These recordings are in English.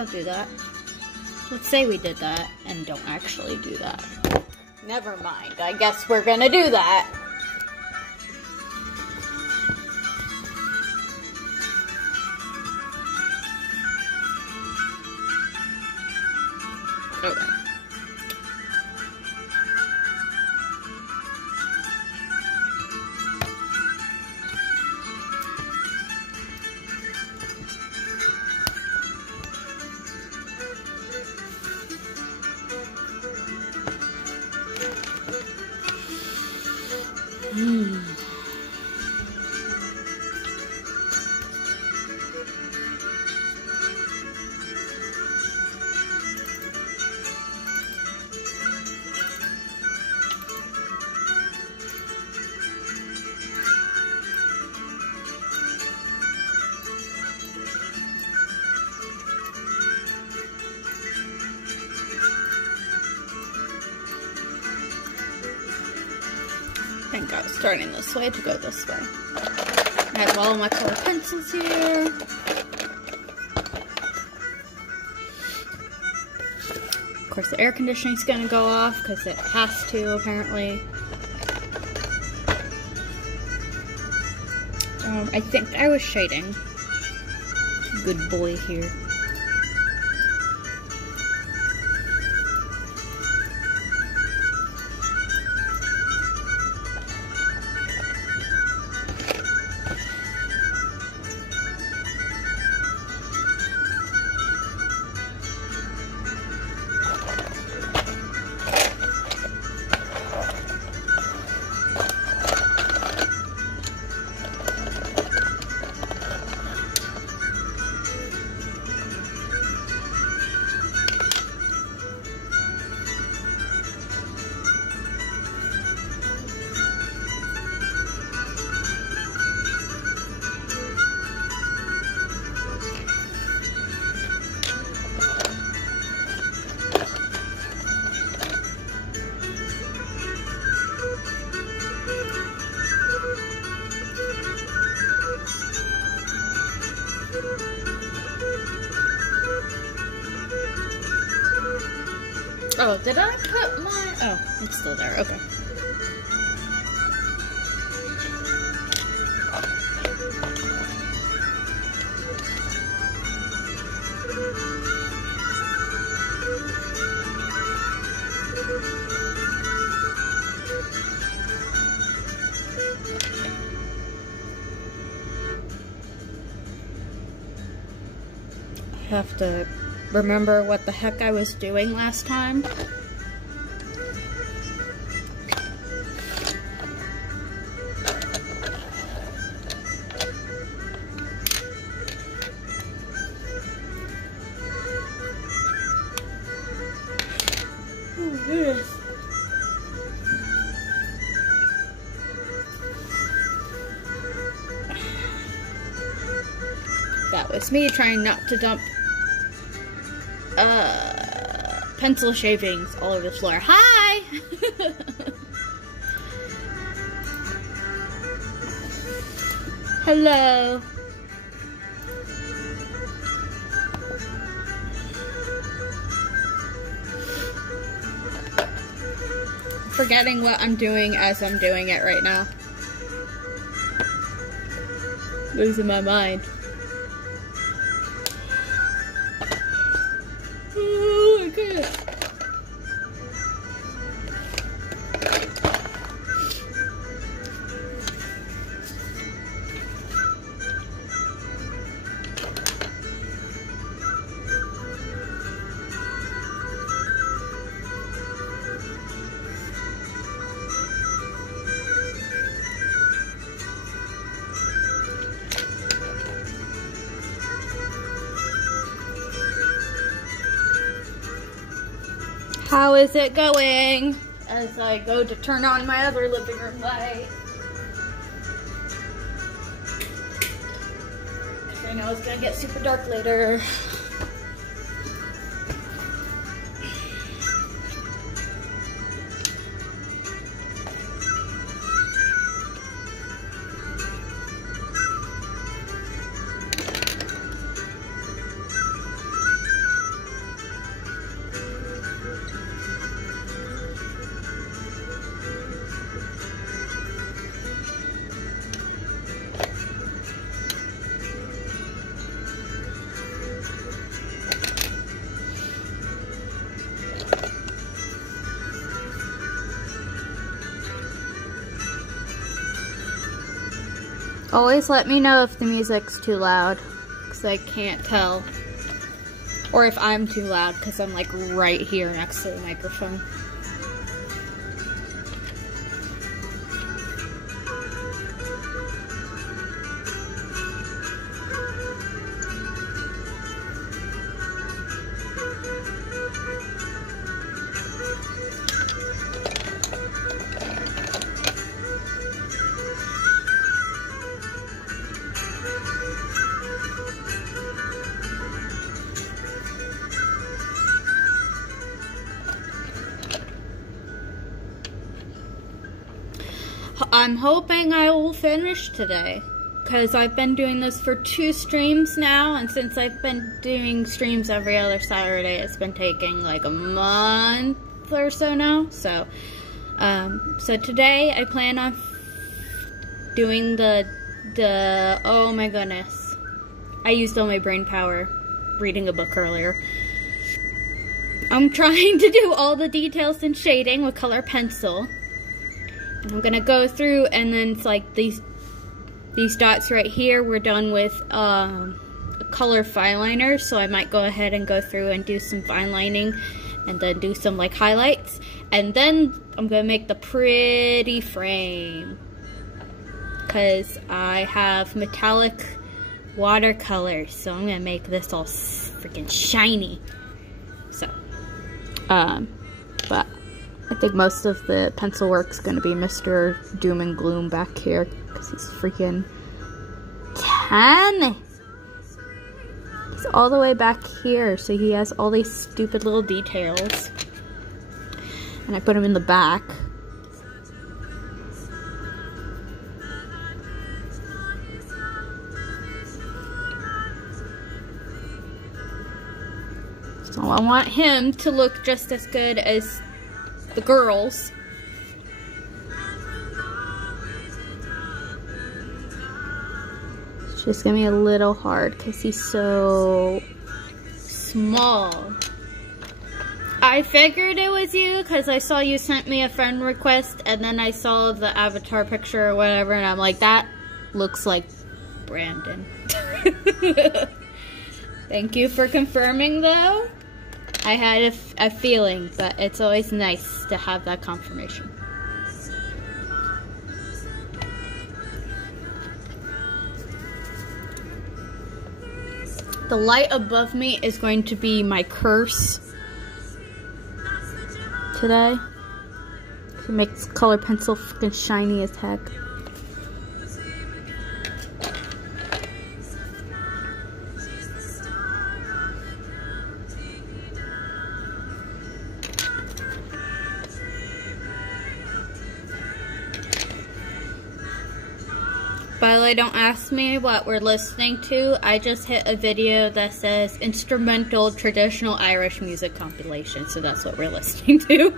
not do that. Let's say we did that and don't actually do that. Never mind. I guess we're gonna do that. Okay. I think I was starting this way to go this way. I have all my color pencils here. Of course, the air conditioning's gonna go off because it has to, apparently. I think I was shading. Good boy here. Oh, did I put my... Oh, it's still there. Okay. I have to remember what the heck I was doing last time. That was me trying not to dump pencil shavings all over the floor. Hi! Hello. Forgetting what I'm doing as I'm doing it right now. Losing my mind. Oh my goodness. How is it going? As I go to turn on my other living room light. I know it's gonna get super dark later. Always let me know if the music's too loud, because I can't tell. Or if I'm too loud, because I'm like right here next to the microphone. I'm hoping I will finish today, because I've been doing this for 2 streams now, and since I've been doing streams every other Saturday, it's been taking like a month or so now. So, so today I plan on doing the oh my goodness, I used all my brain power reading a book earlier. I'm trying to do all the details and shading with color pencil. I'm gonna go through, and then it's like these dots right here, we're done with a color fine liner, so I might go ahead and go through and do some fine lining and then do some like highlights, and then I'm gonna make the pretty frame, because I have metallic watercolors, so I'm gonna make this all freaking shiny. So but I think most of the pencil work's gonna be Mr. Doom and Gloom back here, because he's freaking 10. He's all the way back here, so he has all these stupid little details. And I put him in the back. So I want him to look just as good as the girls. It's just gonna be a little hard because he's so small. I figured it was you because I saw you sent me a friend request, and then I saw the avatar picture or whatever, and I'm like, that looks like Brandon. Thank you for confirming though. I had a feeling, but it's always nice to have that confirmation. The light above me is going to be my curse today. It makes color pencil fucking shiny as heck. By the way, don't ask me what we're listening to. I just hit a video that says instrumental traditional Irish music compilation, so that's what we're listening to.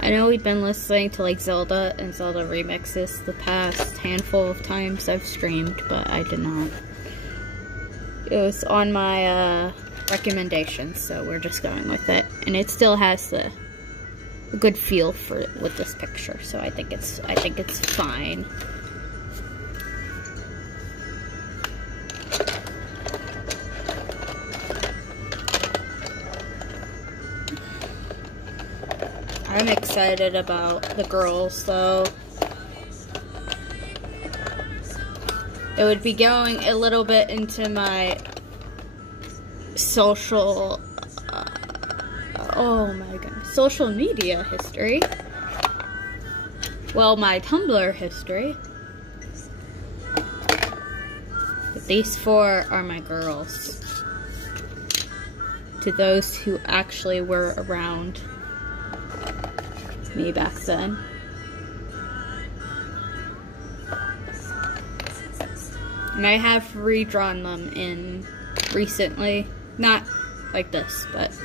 I know we've been listening to like Zelda and Zelda remixes the past handful of times I've streamed, but I did not. It was on my recommendations, so we're just going with it. And it still has a good feel for with this picture, so I think it's fine. I'm excited about the girls, though. It would be going a little bit into my social, oh my goodness, social media history. Well, my Tumblr history. But these 4 are my girls. To those who actually were around me back then. And I have redrawn them in recently. Not like this, but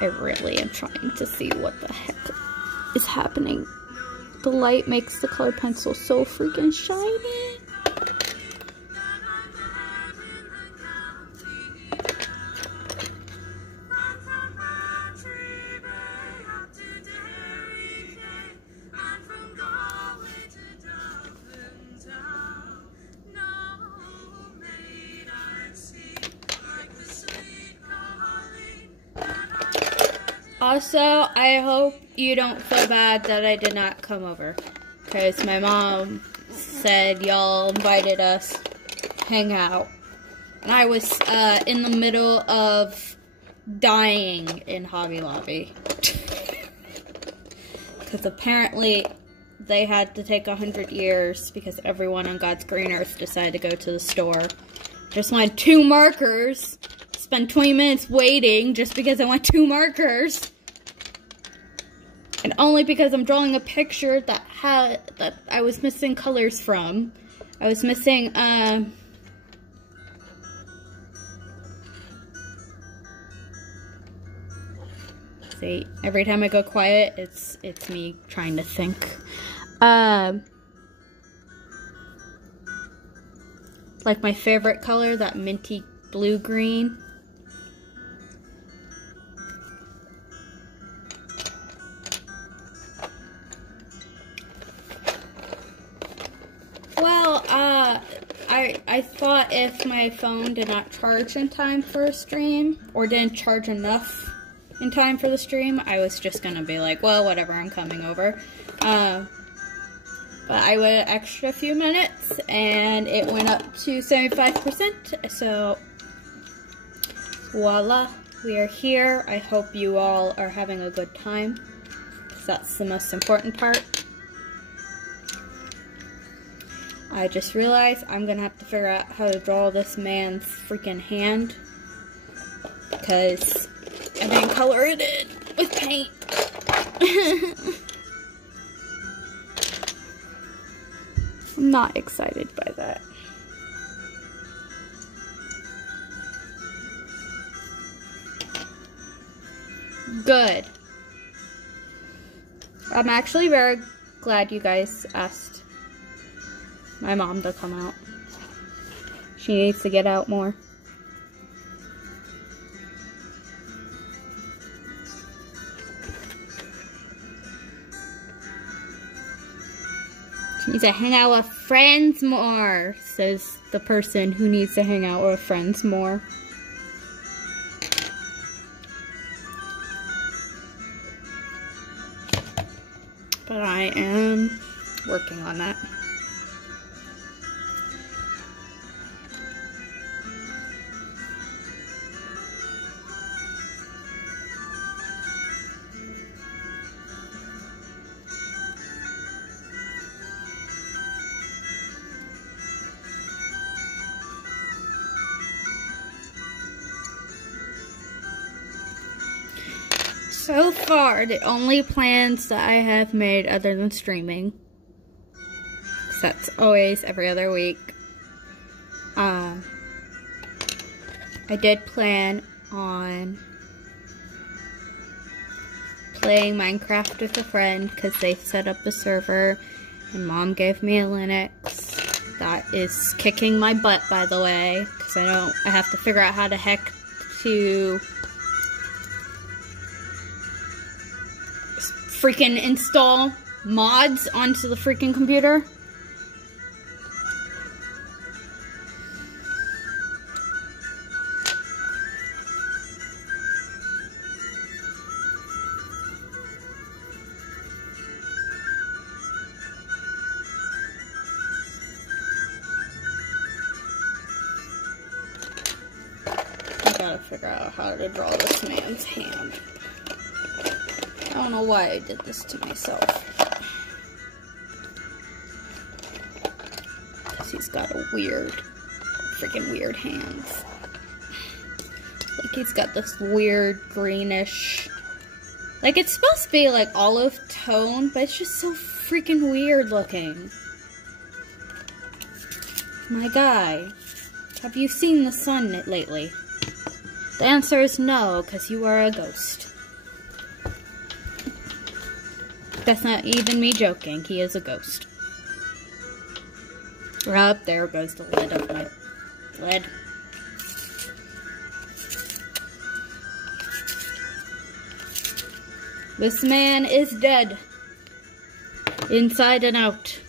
I really am trying to see what the heck is happening The light makes the colored pencil so freaking shiny. Also, I hope you don't feel bad that I did not come over, because my mom said y'all invited us to hang out, and I was in the middle of dying in Hobby Lobby, because apparently they had to take 100 years because everyone on God's green earth decided to go to the store. Just wanted 2 markers. Spend 20 minutes waiting just because I want 2 markers. And only because I'm drawing a picture that I was missing colors from. I was missing, see, every time I go quiet, it's me trying to think. Like my favorite color, that minty blue-green. Well, I thought if my phone did not charge in time for a stream, or didn't charge enough in time for the stream, I was just gonna be like, well, whatever, I'm coming over. But I waited an extra few minutes, and it went up to 75%, so voila, we are here. I hope you all are having a good time, because that's the most important part. I just realized I'm gonna have to figure out how to draw this man's freaking hand, because I didn't color it in with paint. I'm not excited by that. Good. I'm actually very glad you guys asked my mom to come out. She needs to get out more. She needs to hang out with friends more, says the person who needs to hang out with friends more. But I am working on that. So far, the only plans that I have made other than streaming, 'cause that's always every other week, I did plan on playing Minecraft with a friend, because they set up a server, and Mom gave me a Linux. That is kicking my butt, by the way, because I have to figure out how the heck to freaking install mods onto the freaking computer. I gotta figure out how to draw this man's hand. I don't know why I did this to myself. Because he's got a freaking weird hands. Like he's got this weird greenish, like it's supposed to be like olive tone, but it's just so freaking weird looking. My guy, have you seen the sun lately? The answer is no, because you are a ghost. That's not even me joking. He is a ghost. Up there goes the lid of my lid. This man is dead. Inside and out.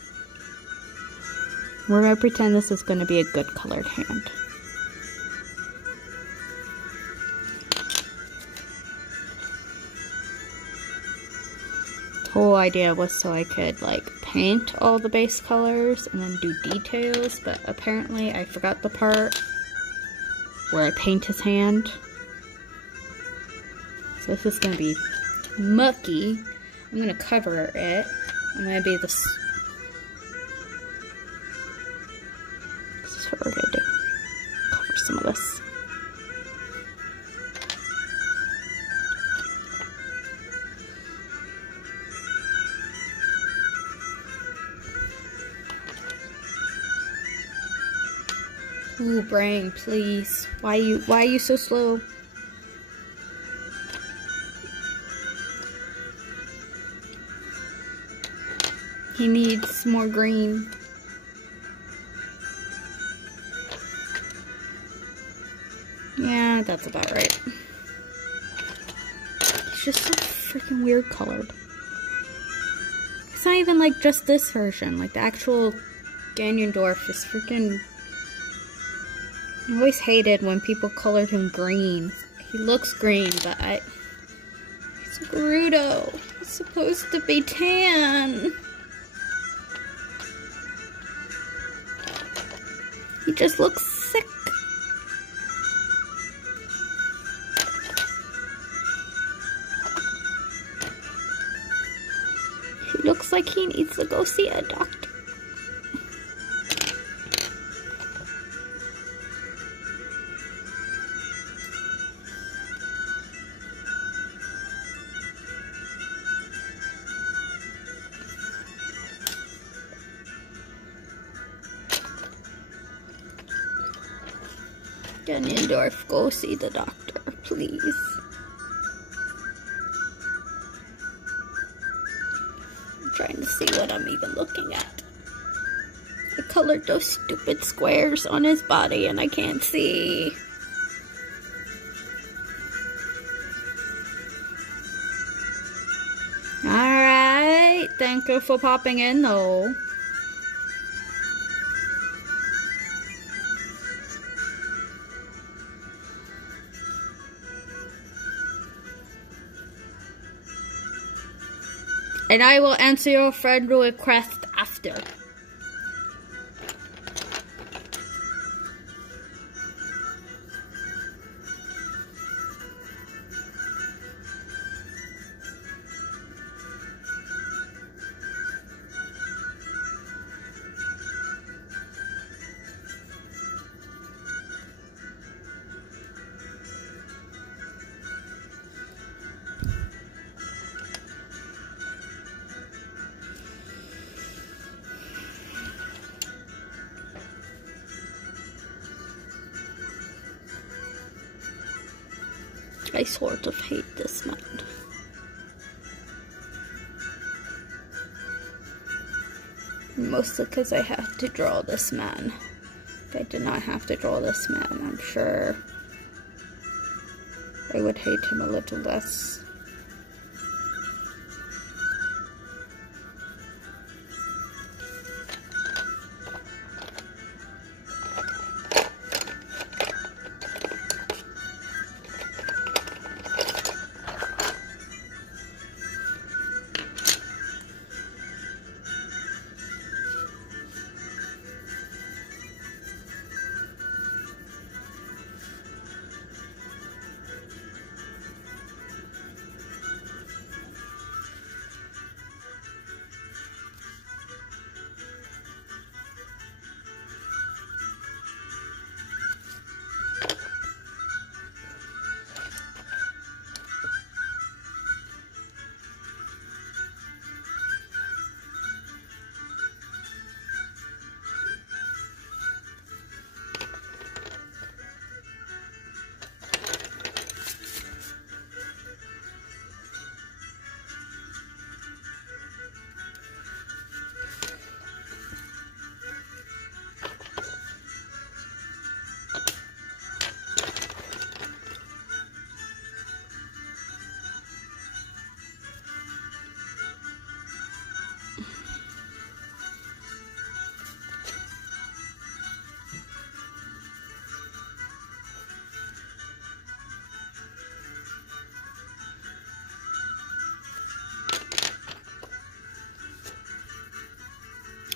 We're gonna pretend this is gonna be a good colored hand. The whole idea was so I could like paint all the base colors and then do details, but apparently I forgot the part where I paint his hand. So this is gonna be mucky. I'm gonna cover it. I'm gonna be this. This is what we're gonna do. Cover some of this. Ooh, brain, please. Why are you so slow? He needs more green. Yeah, that's about right. It's just so freaking weird colored. It's not even like just this version. Like the actual Ganondorf is freaking... I always hated when people colored him green. He looks green, but he's Gerudo. He's supposed to be tan. He just looks sick. He looks like he needs to go see a doctor. Ganondorf, go see the doctor, please. I'm trying to see what I'm even looking at. I colored those stupid squares on his body and I can't see. Alright, thank you for popping in though. And I will answer your friend request after. I sort of hate this man. Mostly because I have to draw this man. If I did not have to draw this man, I'm sure I would hate him a little less.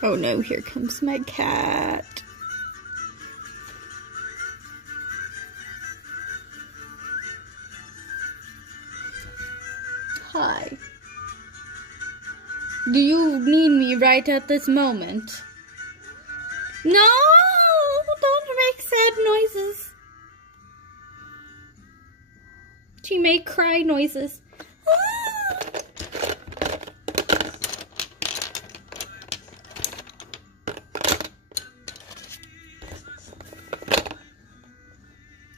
Oh no, here comes my cat. Hi. Do you need me right at this moment? No! Don't make sad noises. She made cry noises.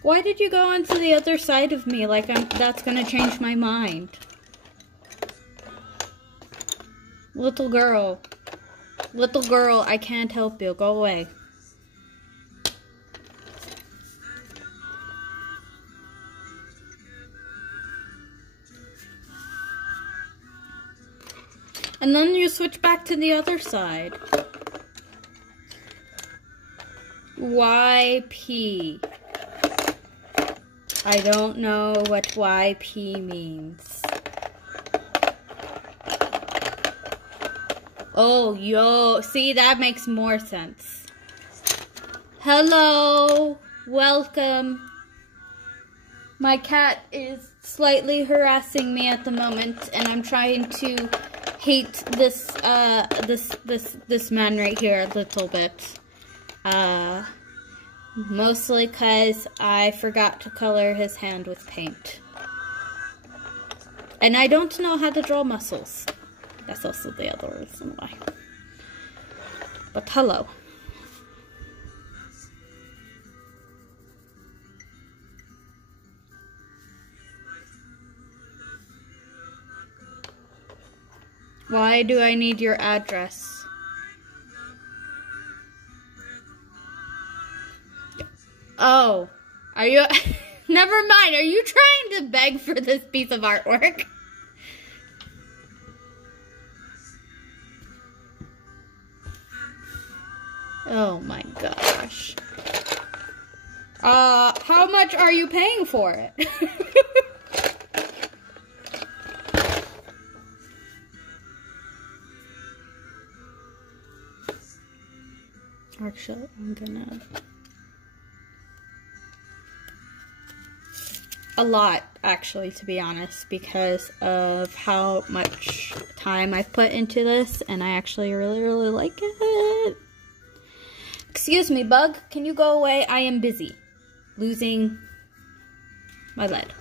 Why did you go onto the other side of me like that's gonna change my mind? Little girl, I can't help you. Go away. And then you switch back to the other side. YP. I don't know what YP means. Oh, yo. See, that makes more sense. Hello. Welcome. My cat is slightly harassing me at the moment, and I'm trying to hate this man right here a little bit. Mostly because I forgot to color his hand with paint. And I don't know how to draw muscles. That's also the other reason why. But hello. Why do I need your address? Oh, are you... Never mind, are you trying to beg for this piece of artwork? Oh my gosh. How much are you paying for it? Actually, I'm gonna... A lot, actually, to be honest, because of how much time I've put into this, and I actually really, really like it. Excuse me, bug. Can you go away? I am busy losing my lead.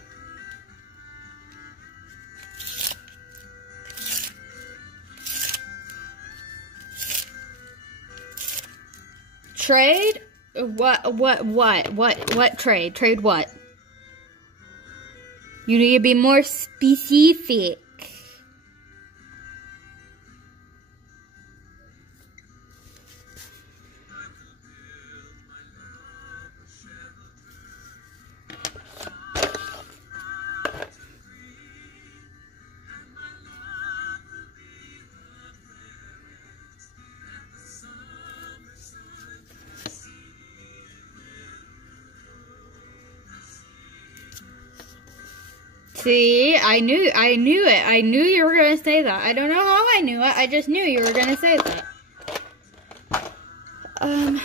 Trade? What trade? Trade what? You need to be more specific. See, I knew it. I knew you were gonna say that. I don't know how I knew it. I just knew you were gonna say that. I'm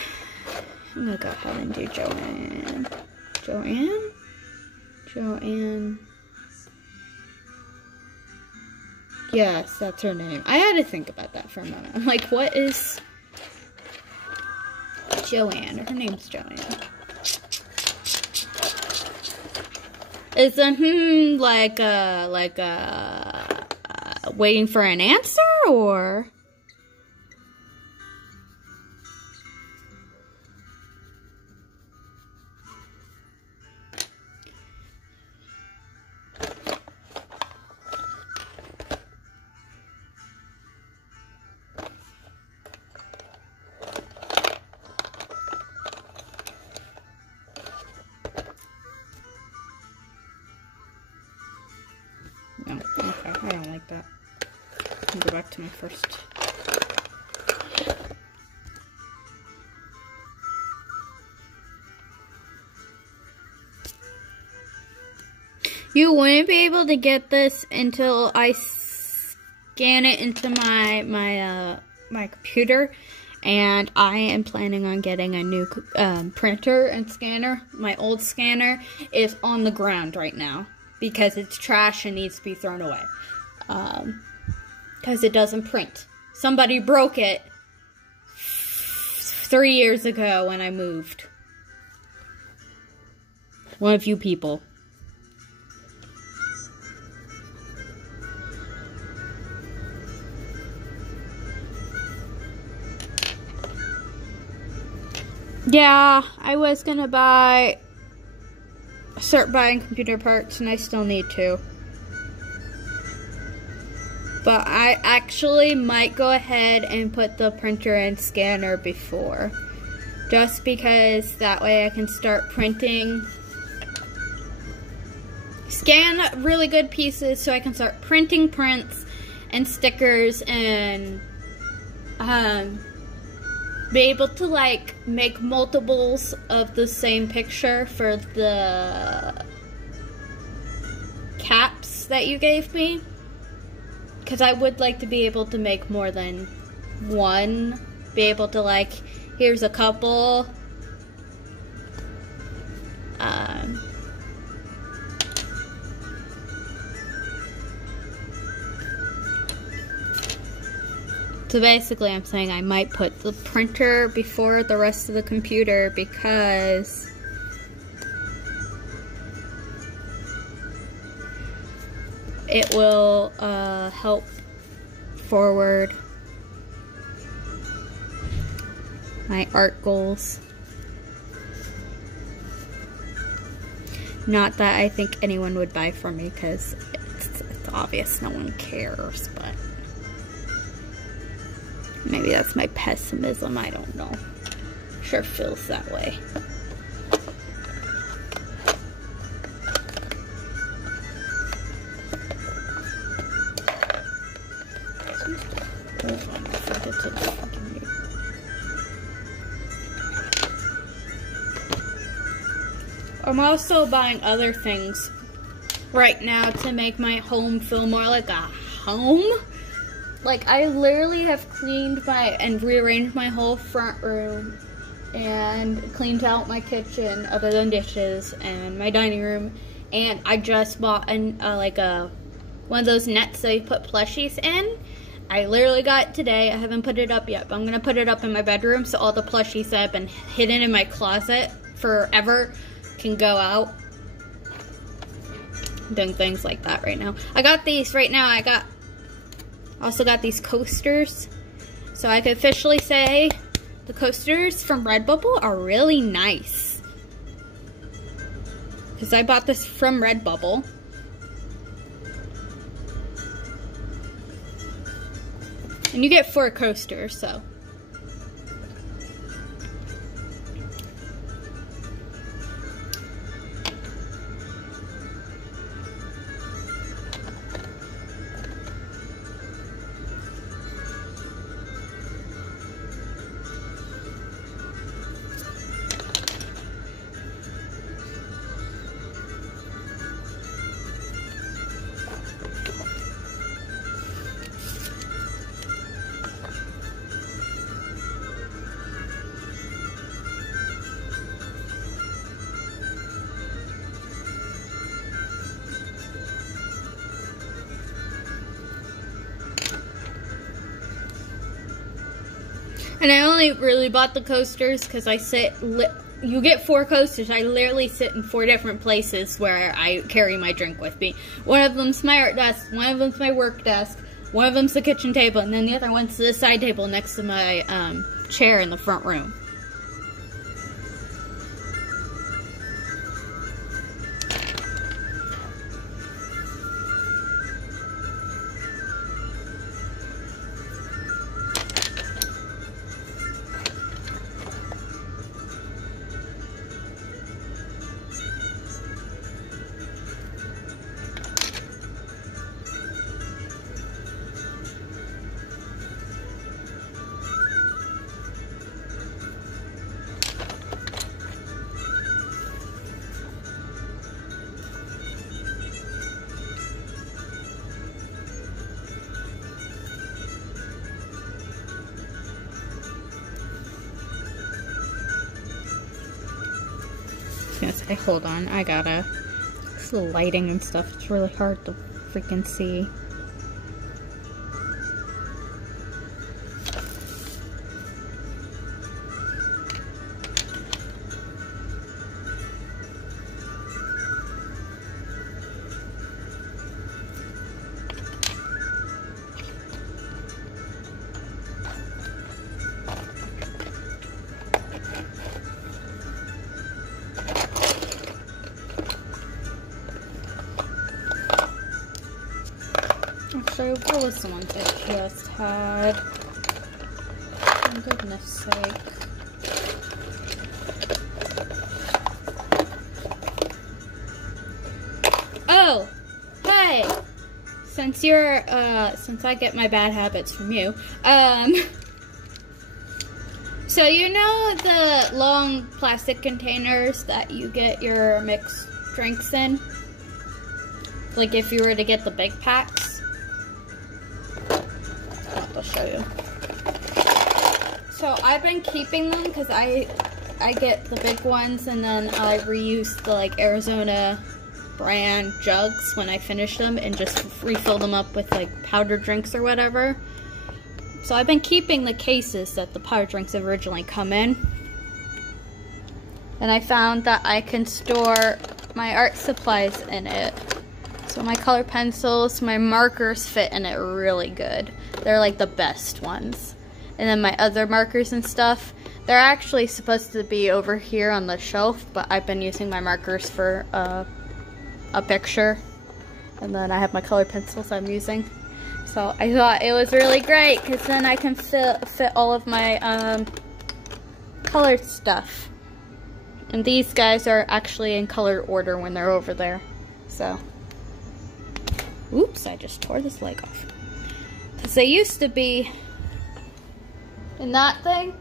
gonna go ahead and do Joanne. Joanne. Yes, that's her name. I had to think about that for a moment. I'm like, what is Joanne? Her name's Joanne. Is like waiting for an answer, or? No, okay, I don't like that. I'll go back to my first. You wouldn't be able to get this until I scan it into my my computer, and I am planning on getting a new printer and scanner. My old scanner is on the ground right now because it's trash and needs to be thrown away. Because it doesn't print. Somebody broke it 3 years ago when I moved. One of you people. Yeah, I was gonna start buying computer parts, and I still need to. But I actually might go ahead and put the printer and scanner before. Just because that way I can start printing. Scan really good pieces so I can start printing prints and stickers and be able to like make multiples of the same picture for the caps that you gave me. Because I would like to be able to make more than one. Be able to like, here's a couple. So basically I'm saying I might put the printer before the rest of the computer because it will help forward my art goals. Not that I think anyone would buy from me because it's obvious no one cares, but maybe that's my pessimism, I don't know. Sure feels that way. I'm also buying other things right now to make my home feel more like a home. Like, I literally have cleaned and rearranged my whole front room and cleaned out my kitchen other than dishes and my dining room. And I just bought one of those nets that you put plushies in. I literally got it today. I haven't put it up yet, but I'm going to put it up in my bedroom so all the plushies that have been hidden in my closet forever can go out. I'm doing things like that right now. I got these right now. I also got these coasters. So I can officially say the coasters from Redbubble are really nice. Because I bought this from Redbubble. And you get 4 coasters, so. And I only really bought the coasters because you get 4 coasters. I literally sit in 4 different places where I carry my drink with me. One of them's my art desk, one of them's my work desk, one of them's the kitchen table, and then the other one's the side table next to my chair in the front room. say, hold on, I gotta, it's the lighting and stuff, it's really hard to freaking see. Actually, what was the ones I just had? For goodness sake. Oh! Hey! Since you're, since I get my bad habits from you, so you know the long plastic containers that you get your mixed drinks in? Like if you were to get the big packs? I'll show you. So I've been keeping them because I get the big ones and then I reuse the like Arizona brand jugs when I finish them and just refill them up with like powdered drinks or whatever. So I've been keeping the cases that the powdered drinks originally come in. And I found that I can store my art supplies in it. So my color pencils, my markers fit in it really good. They're like the best ones. And then my other markers and stuff, they're actually supposed to be over here on the shelf, but I've been using my markers for a picture. And then I have my color pencils I'm using. So I thought it was really great because then I can fit all of my colored stuff. And these guys are actually in colored order when they're over there. So. Oops, I just tore this leg off. Because they used to be in that thing.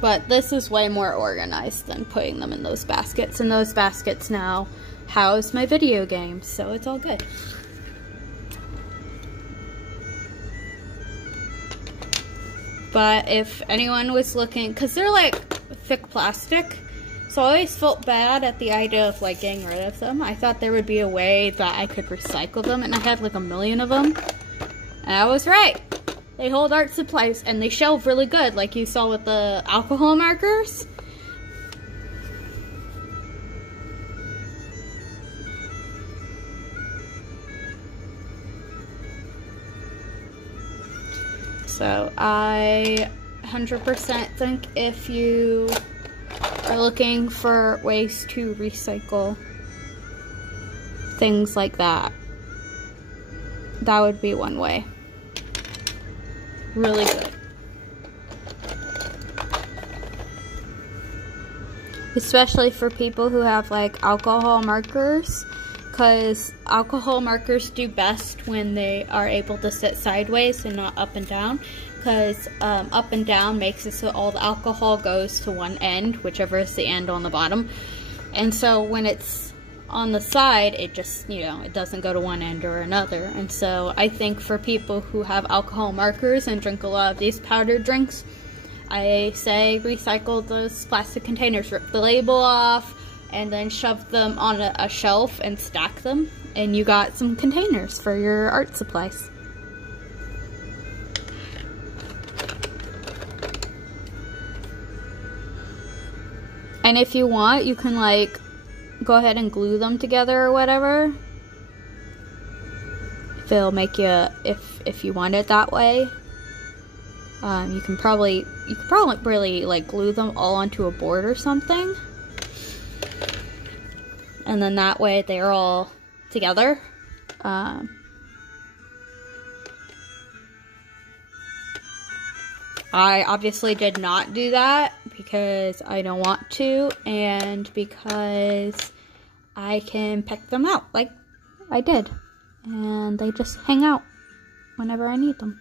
But this is way more organized than putting them in those baskets. And those baskets now house my video games, so it's all good. But if anyone was looking, because they're like thick plastic, so I always felt bad at the idea of like getting rid of them. I thought there would be a way that I could recycle them, and I had like a million of them. And I was right. They hold art supplies and they shelve really good, like you saw with the alcohol markers. So I 100% think if you are looking for ways to recycle things like that, that would be one way. Really good. Especially for people who have like alcohol markers, because alcohol markers do best when they are able to sit sideways and not up and down, because up and down makes it so all the alcohol goes to one end, whichever is the end on the bottom. And so when it's on the side, it just, you know, it doesn't go to one end or another. And so I think for people who have alcohol markers and drink a lot of these powdered drinks, I say recycle those plastic containers, rip the label off, and then shove them on a shelf and stack them, and you got some containers for your art supplies. And if you want, you can like go ahead and glue them together or whatever. If it'll make you, if you want it that way. You could probably really like glue them all onto a board or something. And then that way they're all together. I obviously did not do that because I don't want to, and because I can pick them out like I did. And they just hang out whenever I need them.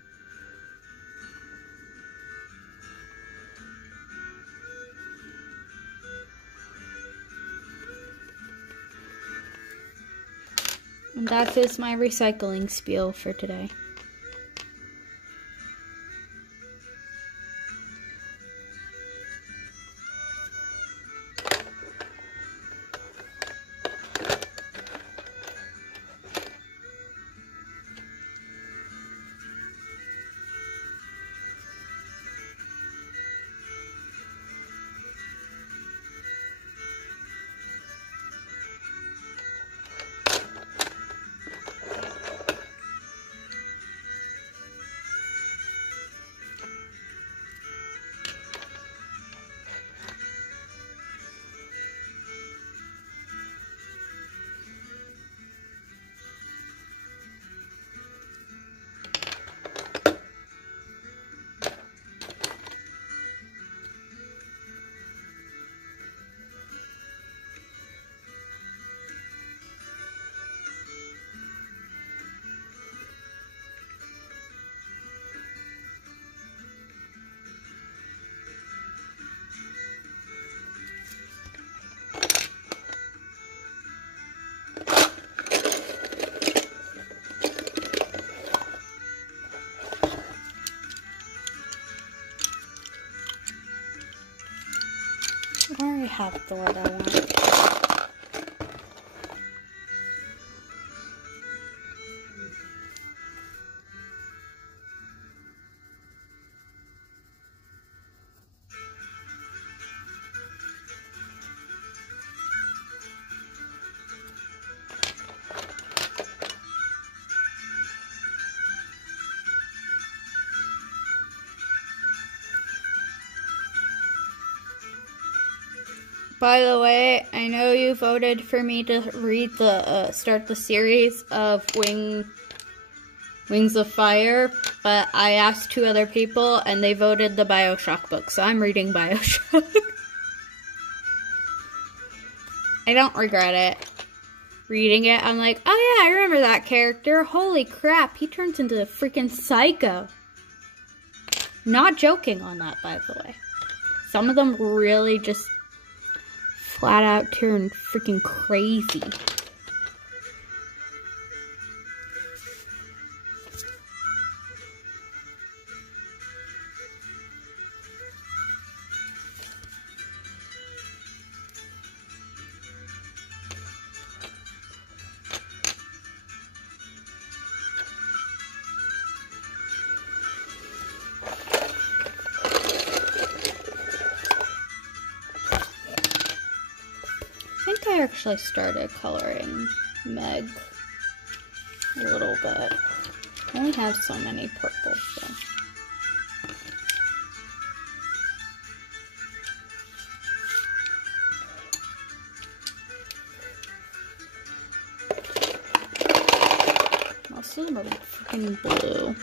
And that is my recycling spiel for today. already have the one I want. By the way, I know you voted for me to read the, start the series of Wings of Fire, but I asked 2 other people and they voted the BioShock book, so I'm reading BioShock. I don't regret it. Reading it, I'm like, oh yeah, I remember that character. Holy crap, he turns into a freaking psycho. Not joking on that, by the way. Some of them really just flat out turn freaking crazy. I actually started coloring Meg a little bit. I only have so many purples though. Most of them are freaking blue.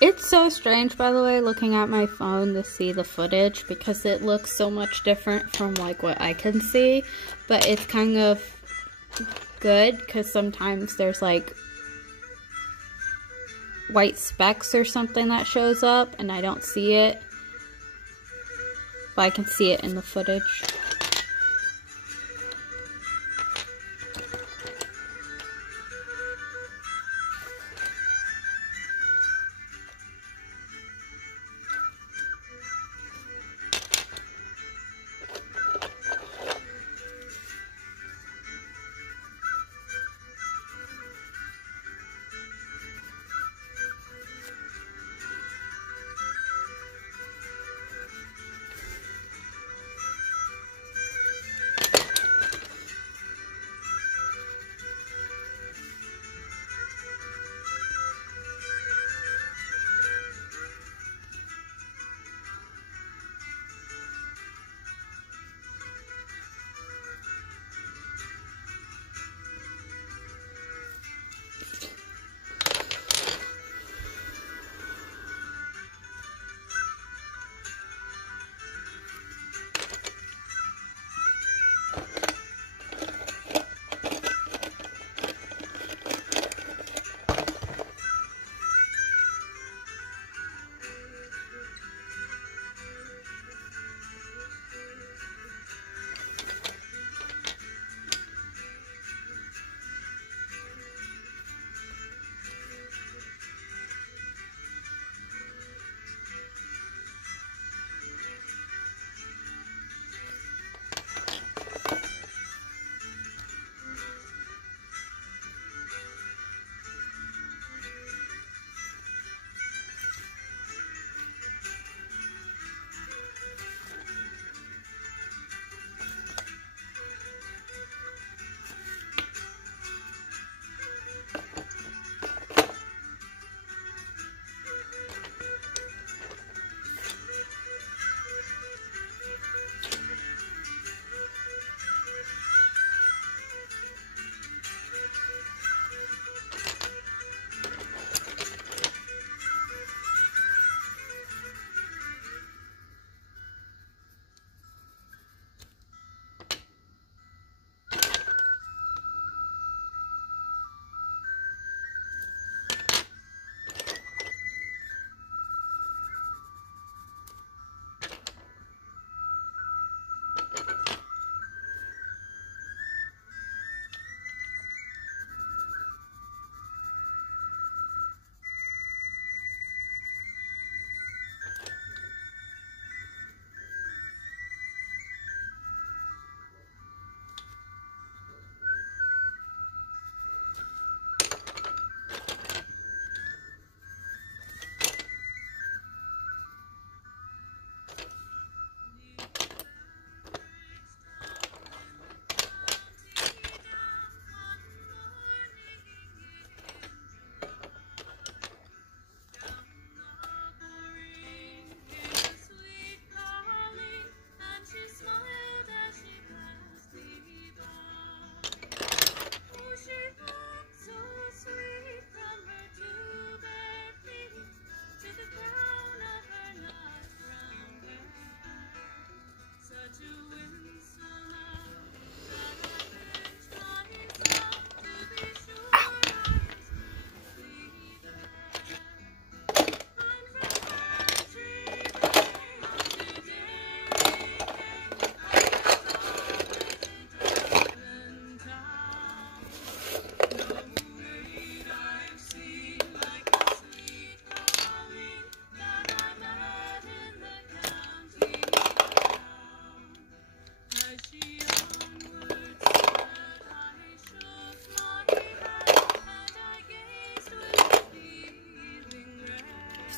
It's so strange, by the way, looking at my phone to see the footage because it looks so much different from like what I can see, but it's kind of good because sometimes there's like white specks or something that shows up, and I don't see it. But I can see it in the footage.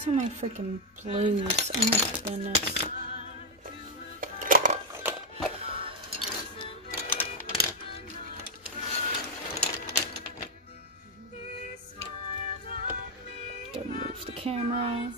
So many freaking blues. Oh my goodness. Don't move the camera.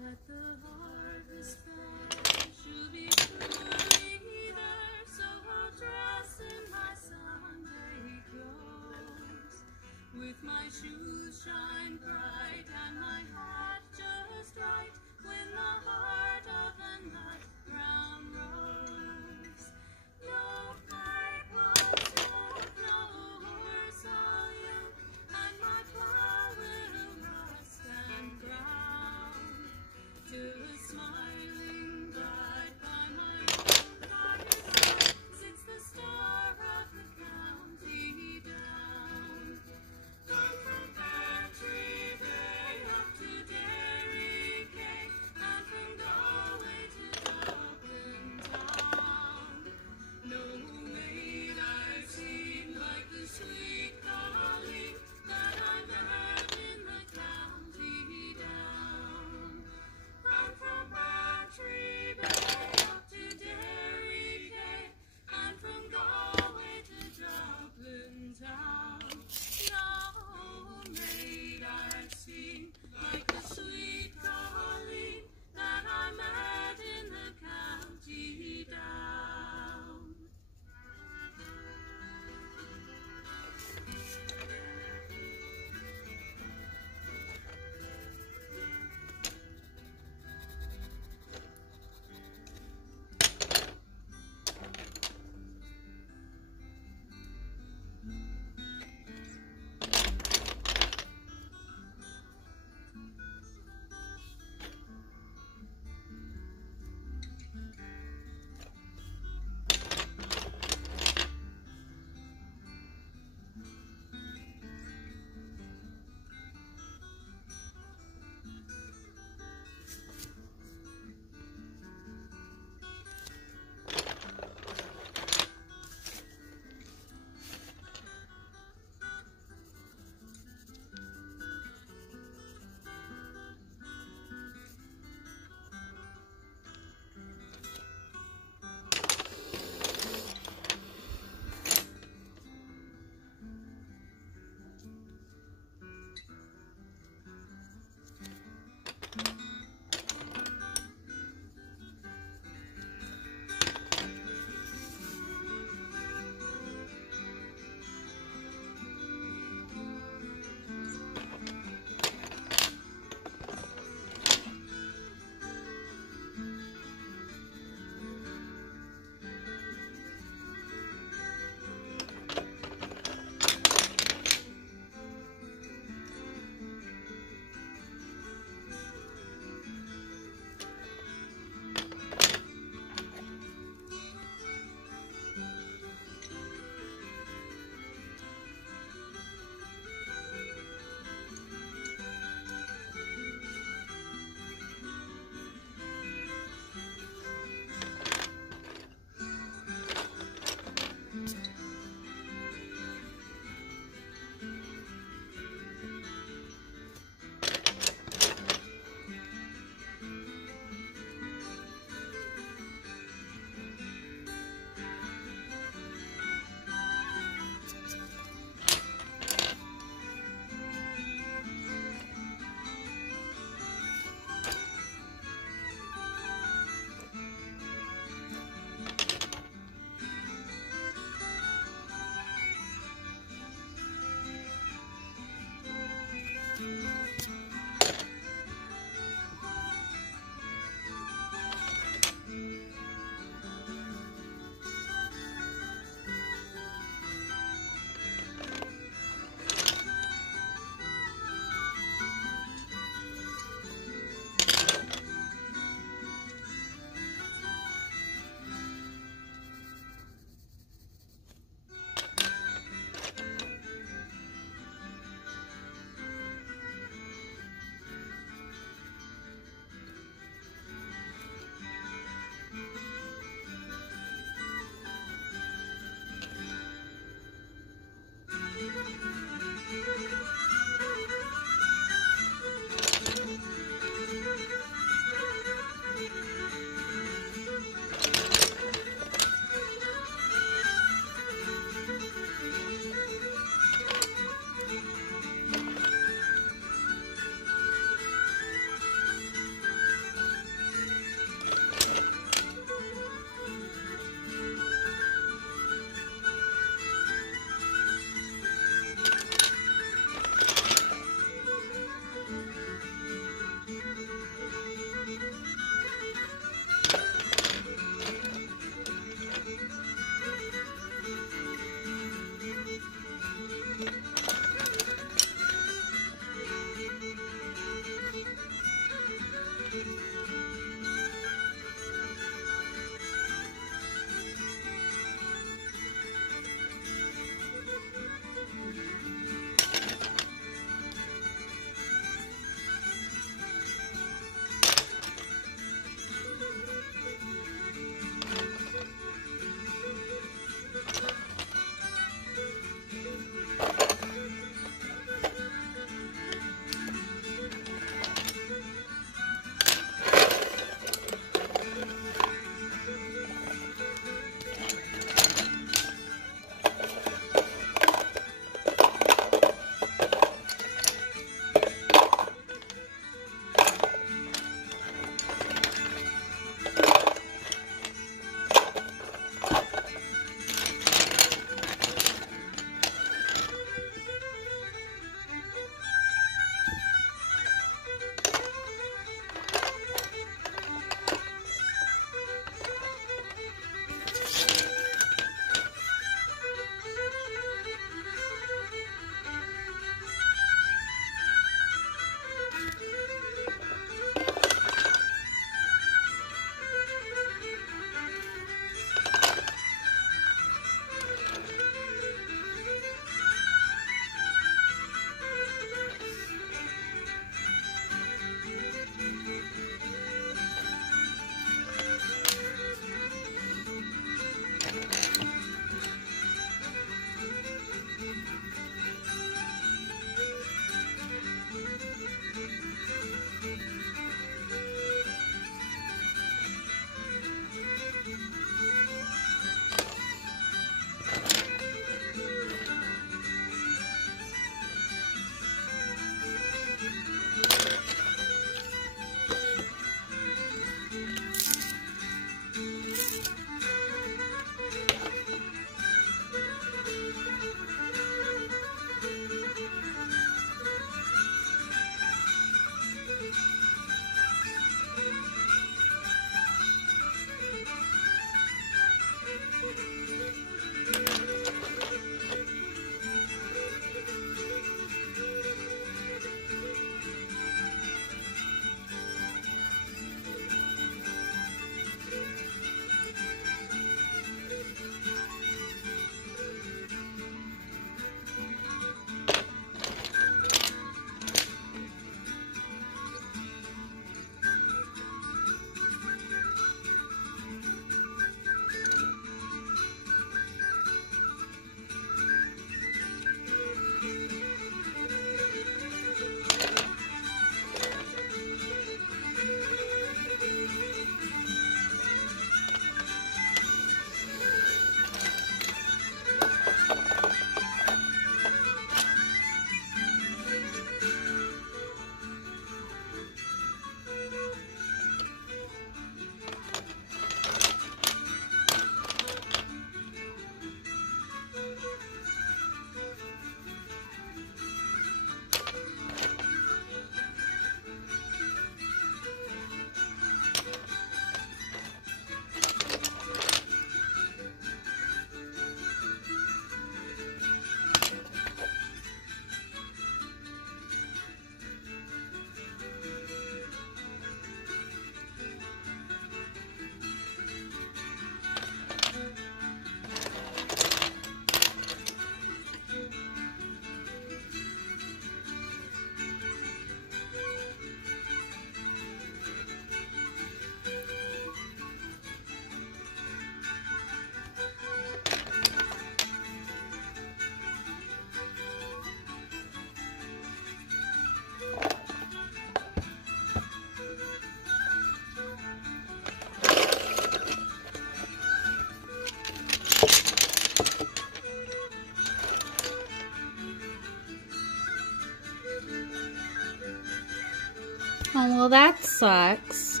Oh, well, that sucks.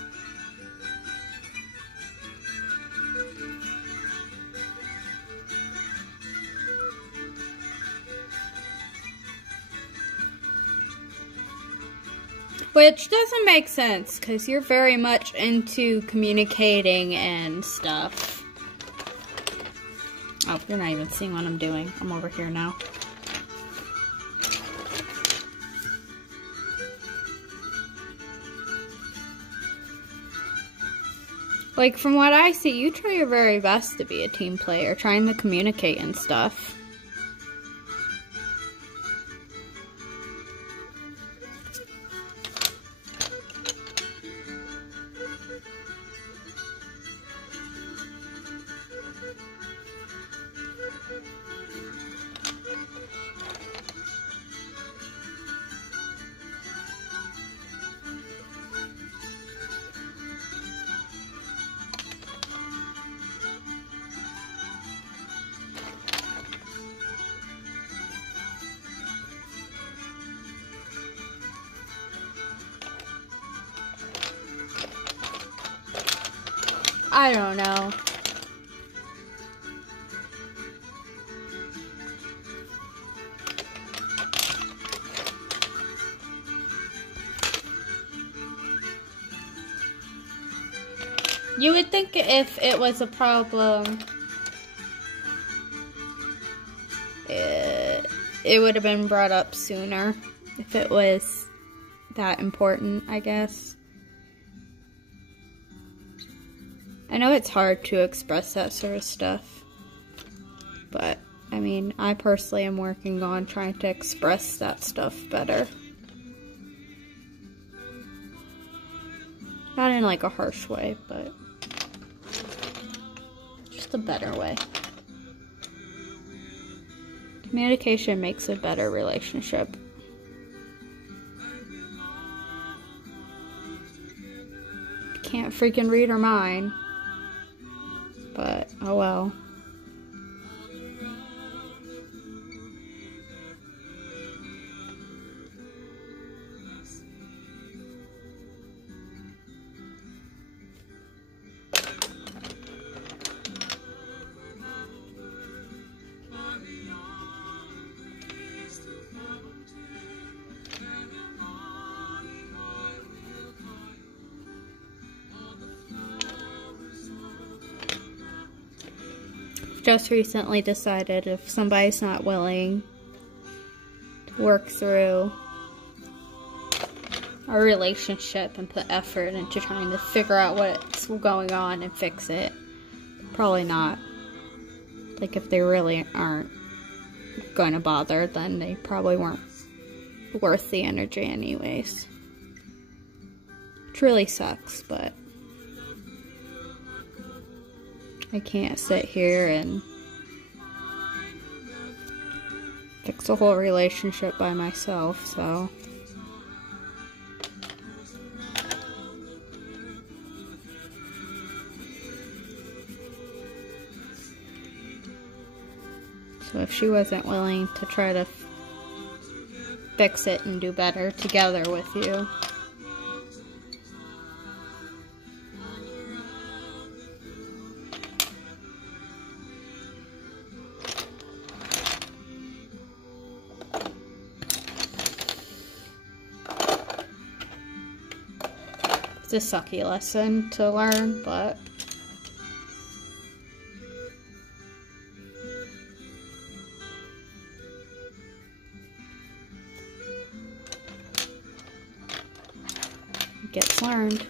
Which doesn't make sense, because you're very much into communicating and stuff. Oh, you're not even seeing what I'm doing. I'm over here now. Like, from what I see, you try your very best to be a team player, trying to communicate and stuff. I don't know. You would think if it was a problem, it would have been brought up sooner. If it was that important, I guess. I know it's hard to express that sort of stuff, but I mean, I personally am working on trying to express that stuff better. Not in like a harsh way, but just a better way. Communication makes a better relationship. Can't freaking read her mind. But, oh well. Just recently decided if somebody's not willing to work through a relationship and put effort into trying to figure out what's going on and fix it, probably not. Like, if they really aren't going to bother, then they probably weren't worth the energy anyways. Which really sucks, but I can't sit here and fix a whole relationship by myself, so. So if she wasn't willing to try to fix it and do better together with you, it's a sucky lesson to learn, but it gets learned.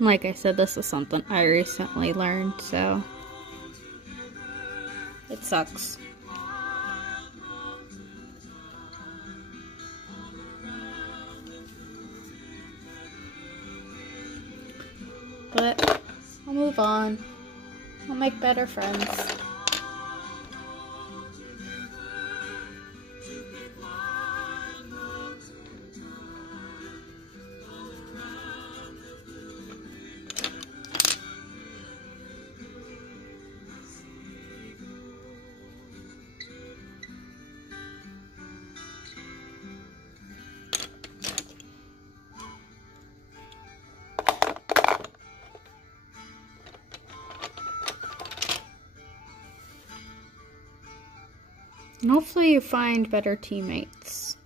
Like I said, this is something I recently learned, so it sucks. But I'll move on. I'll make better friends. And hopefully you find better teammates.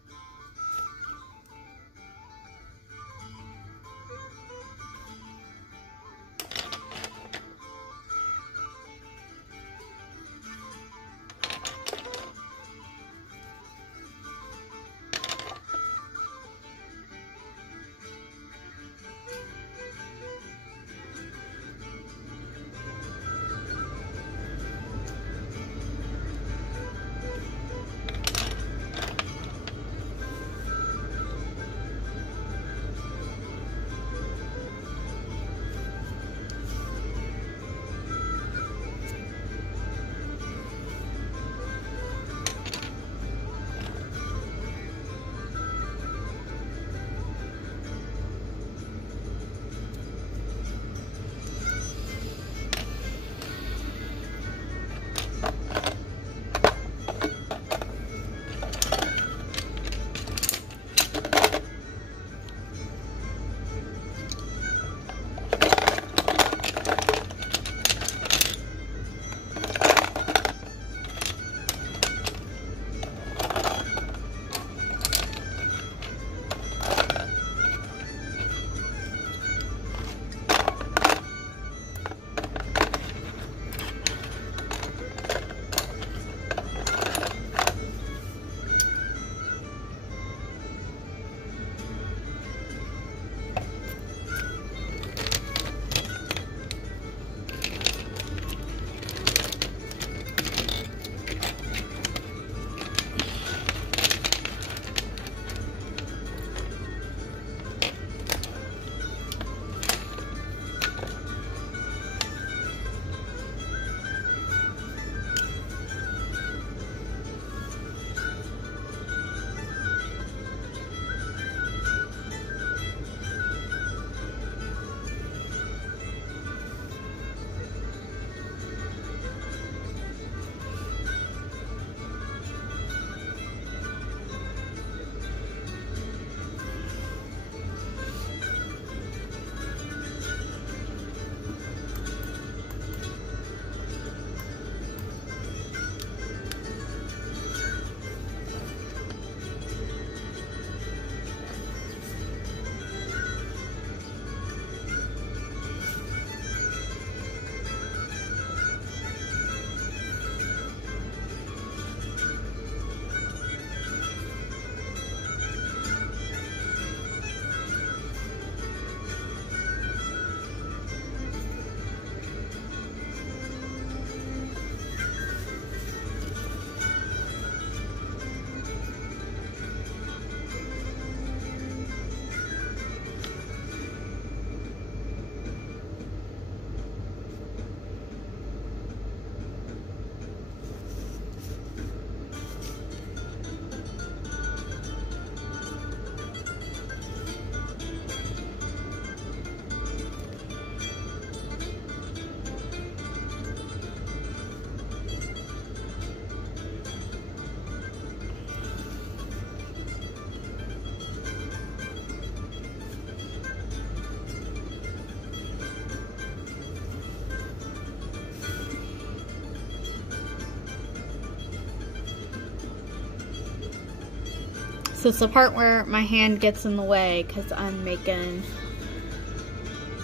So it's the part where my hand gets in the way because I'm making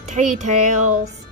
Tay-tails.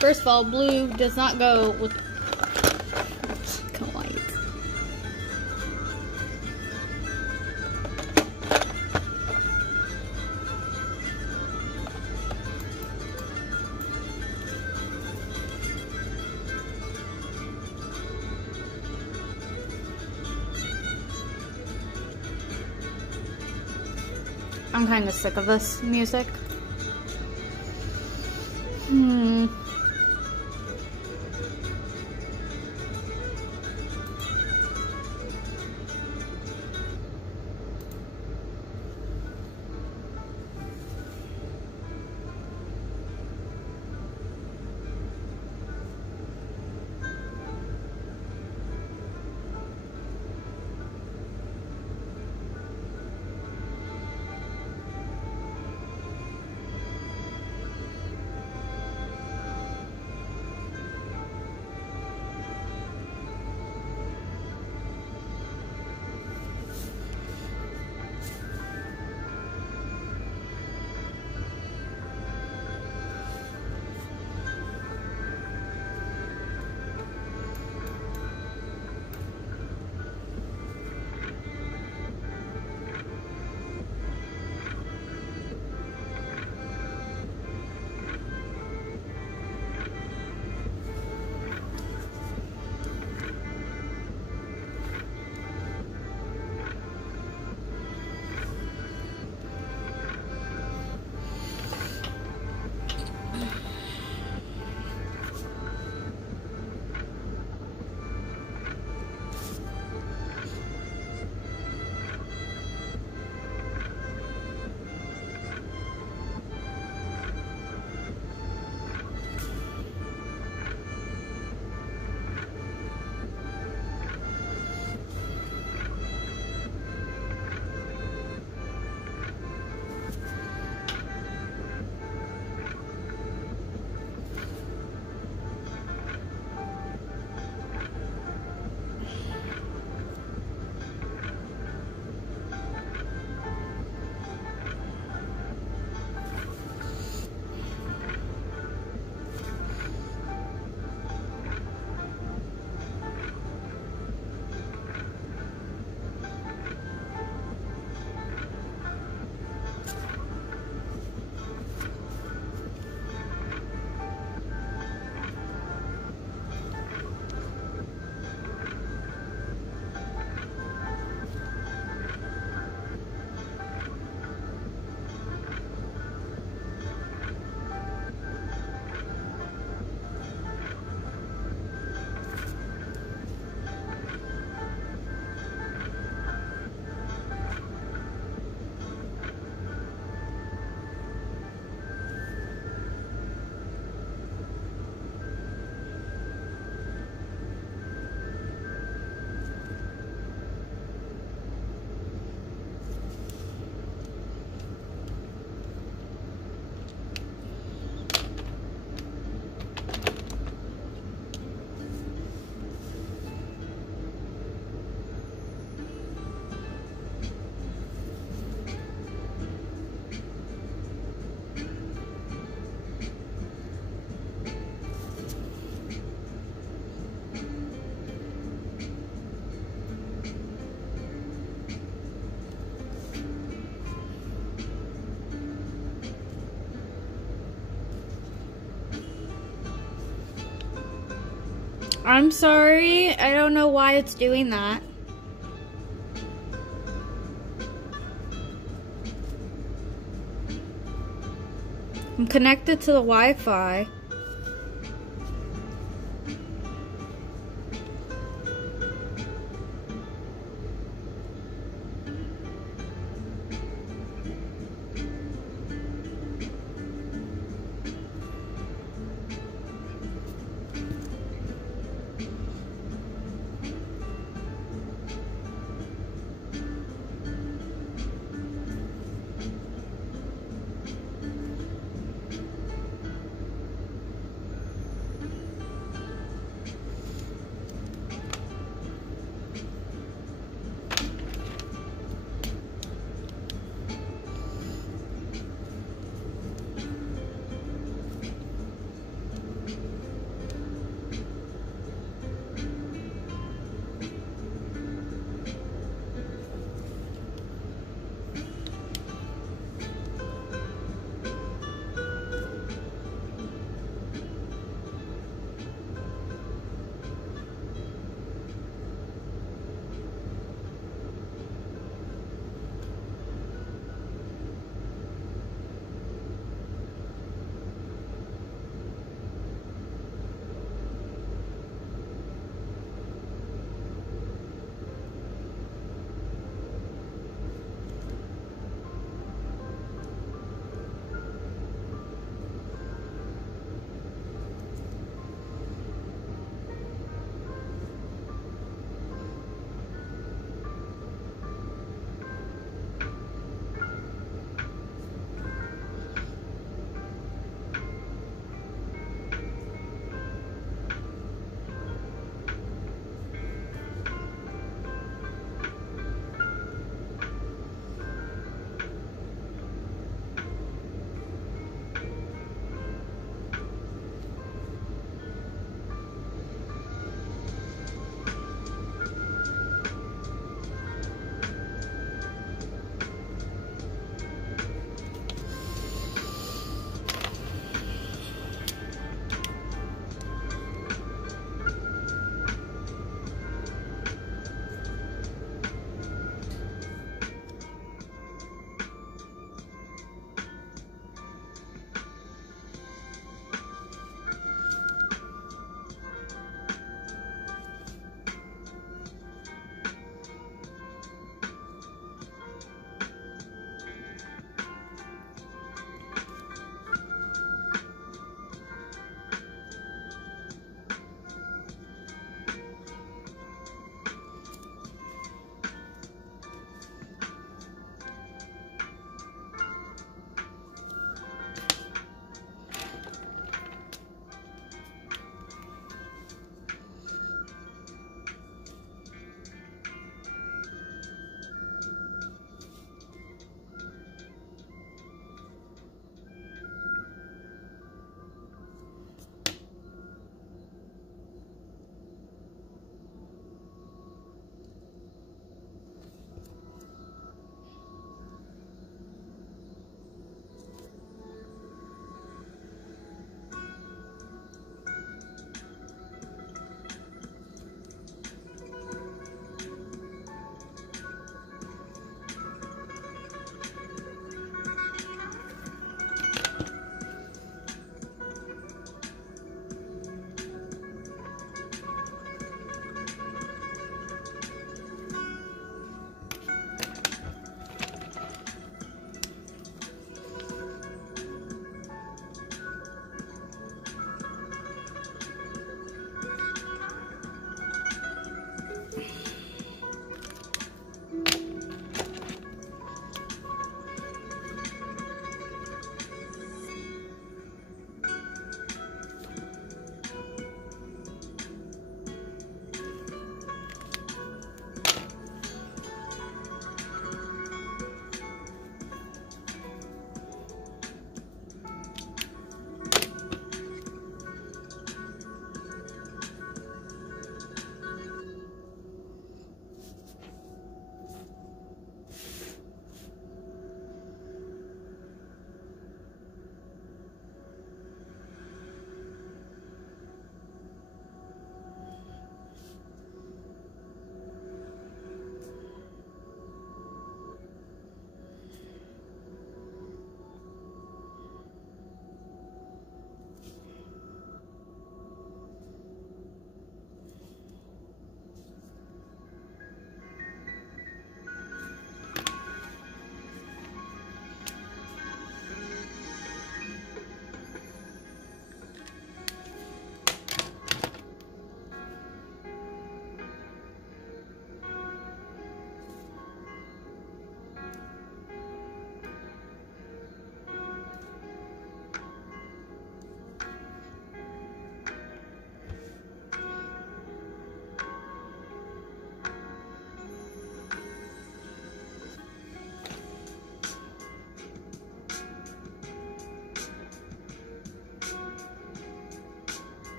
First of all, blue does not go with white. I'm kind of sick of this music. I'm sorry, I don't know why it's doing that. I'm connected to the Wi-Fi.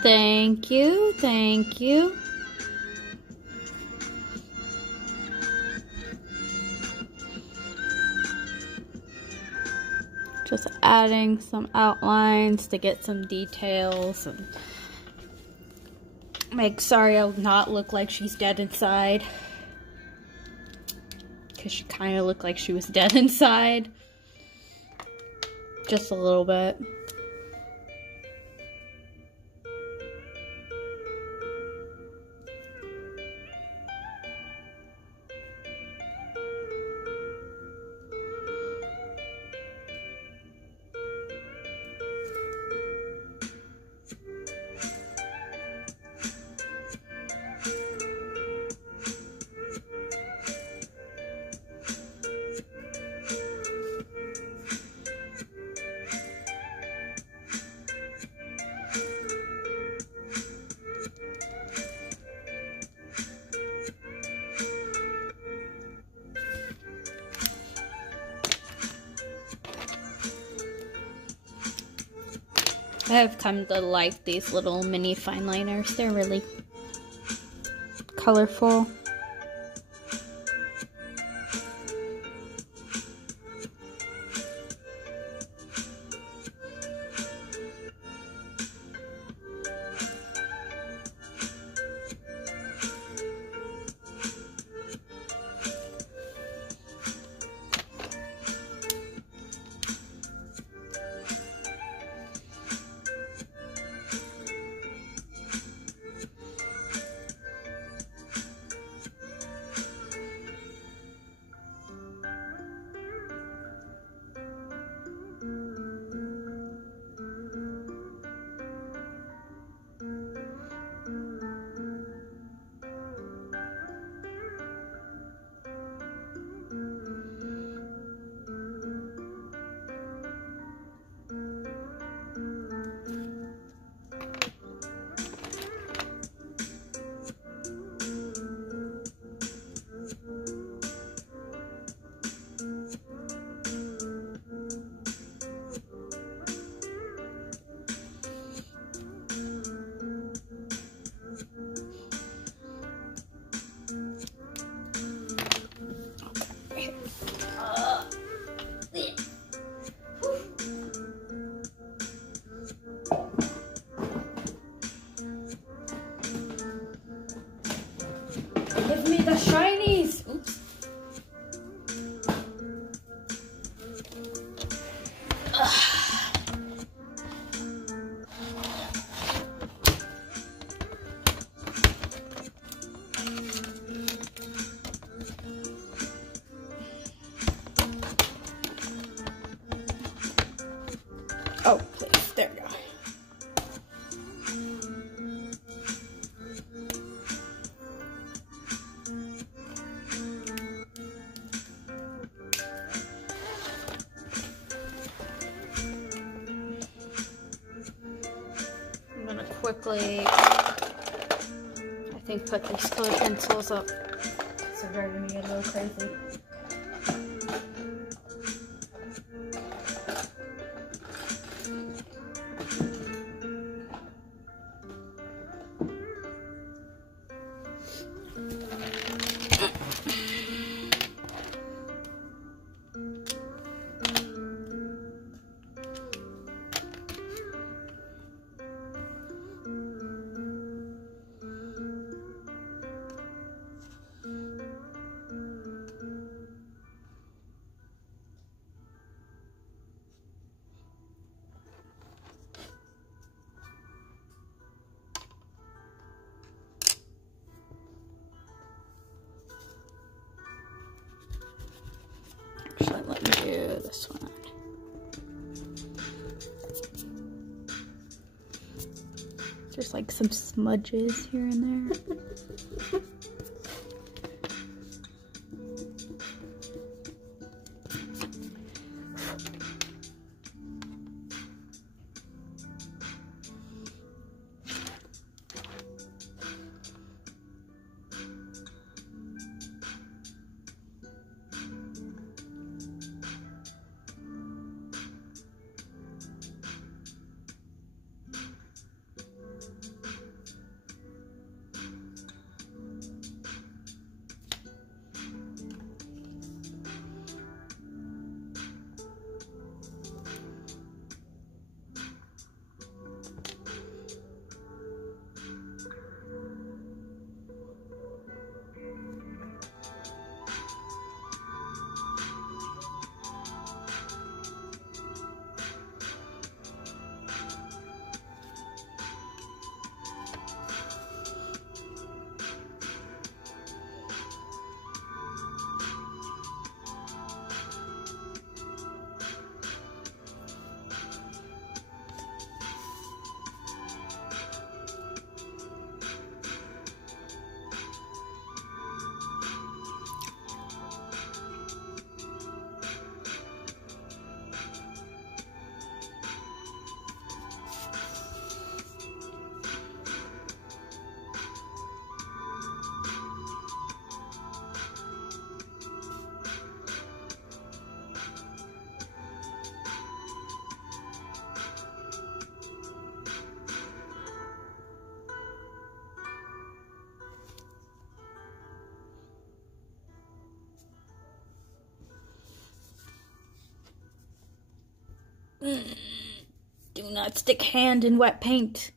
Thank you, thank you. Just adding some outlines to get some details and make Saria not look like she's dead inside. Because she kind of looked like she was dead inside. Just a little bit. I have come to like these little mini fine liners. They're really colorful. Give me the shinies! Oops. Oh, please. There we go. I'm gonna quickly, I think, put these color pencils up. So they're gonna get a little crazy. Actually, let me do this one. There's like some smudges here and there. Do not stick hand in wet paint.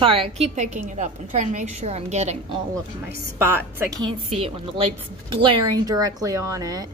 Sorry, I keep picking it up. I'm trying to make sure I'm getting all of my spots. I can't see it when the light's blaring directly on it.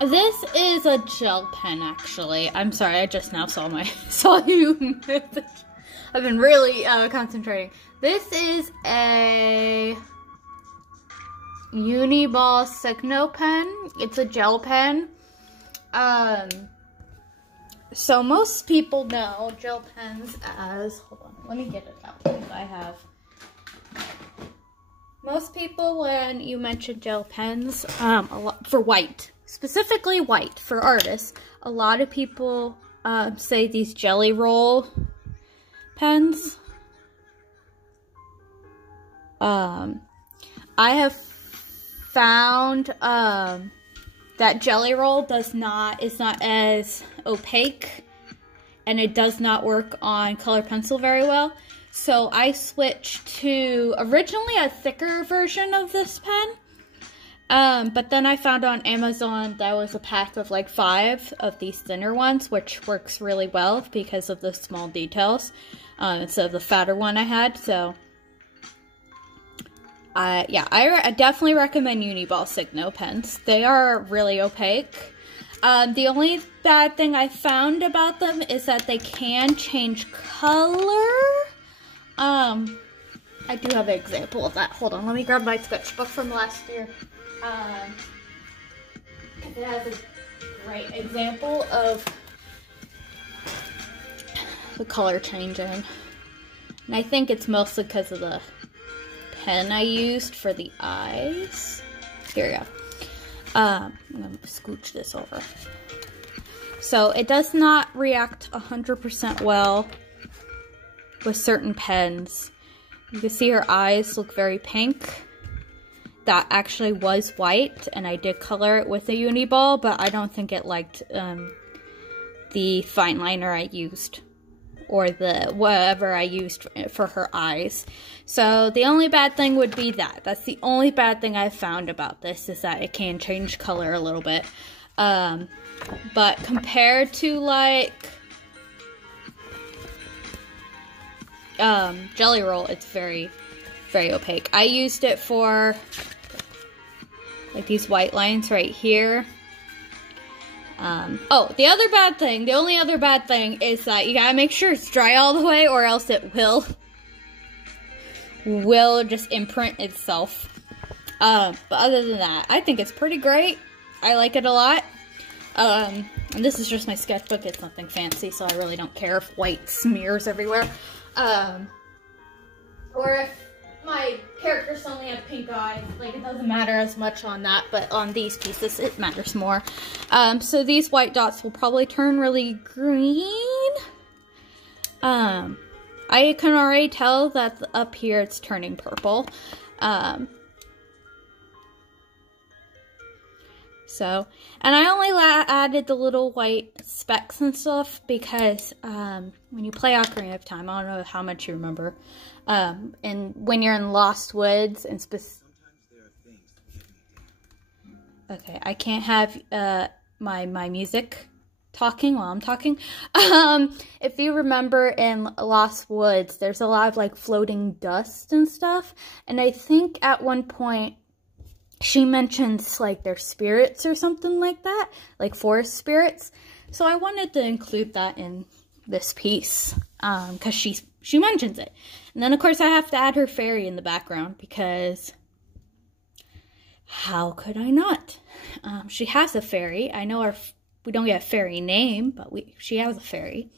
This is a gel pen, actually. I'm sorry, I just now saw you. I've been really concentrating. This is a Uniball Signo pen. It's a gel pen. So most people know gel pens as, hold on, let me get it out because I have. Most people, when you mention gel pens, a lot, for white, specifically white for artists, a lot of people say these Jelly Roll pens. I have found that Jelly Roll is not as opaque, and it does not work on color pencil very well. So I switched to originally a thicker version of this pen, but then I found on Amazon there was a pack of like 5 of these thinner ones, which works really well because of the small details instead of the fatter one I had. So yeah, I definitely recommend Uniball Signo pens. They are really opaque. The only bad thing I found about them is that they can change color. I do have an example of that. Hold on, let me grab my sketchbook from last year. It has a great example of the color changing. And I think it's mostly because of the pen I used for the eyes. Here we go. I'm gonna scooch this over. So it does not react 100% well with certain pens. You can see her eyes look very pink. That actually was white, and I did color it with a Uniball, but I don't think it liked the fine liner I used, or the whatever I used for her eyes. So the only bad thing would be that. That's the only bad thing I've found about this, is that it can change color a little bit. But compared to like Jelly Roll, it's very, very opaque. I used it for like these white lines right here. Oh, the only other bad thing is that you gotta make sure it's dry all the way, or else it will just imprint itself. But other than that, I think it's pretty great. I like it a lot. And this is just my sketchbook. It's nothing fancy, so I really don't care if white smears everywhere. Or if my characters only have pink eyes, like, it doesn't matter as much on that, but on these pieces it matters more. So these white dots will probably turn really green. I can already tell that up here it's turning purple. So, and I only added the little white specks and stuff because when you play Ocarina of Time, I don't know how much you remember, and when you're in Lost Woods and okay, I can't have my music talking while I'm talking. If you remember in Lost Woods, there's a lot of like floating dust and stuff, and I think at one point she mentions like their spirits or something like that, like forest spirits. So I wanted to include that in this piece because she mentions it. And then of course I have to add her fairy in the background because how could I not? She has a fairy. I know we don't get a fairy name, but she has a fairy.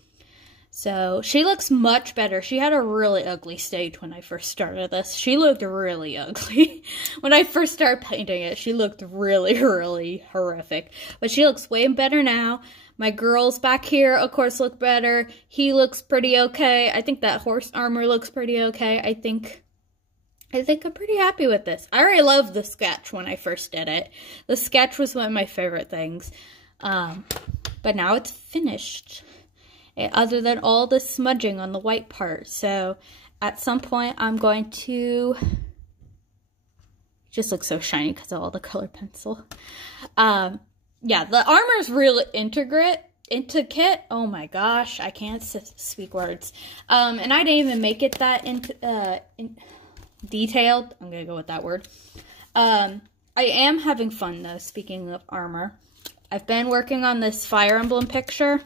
So she looks much better. She had a really ugly stage when I first started this. She looked really ugly. When I first started painting it, she looked really, really horrific. But she looks way better now. My girls back here, of course, look better. He looks pretty okay. I think that horse armor looks pretty okay. I think I'm pretty happy with this. I already loved the sketch when I first did it. The sketch was one of my favorite things. But now it's finished. Other than all the smudging on the white part. So at some point I'm going to, it just looks so shiny because of all the color pencil. Yeah, the armor is really intricate. Oh my gosh, I can't speak words. And I didn't even make it that detailed. I'm gonna go with that word. I am having fun though, speaking of armor. I've been working on this Fire Emblem picture.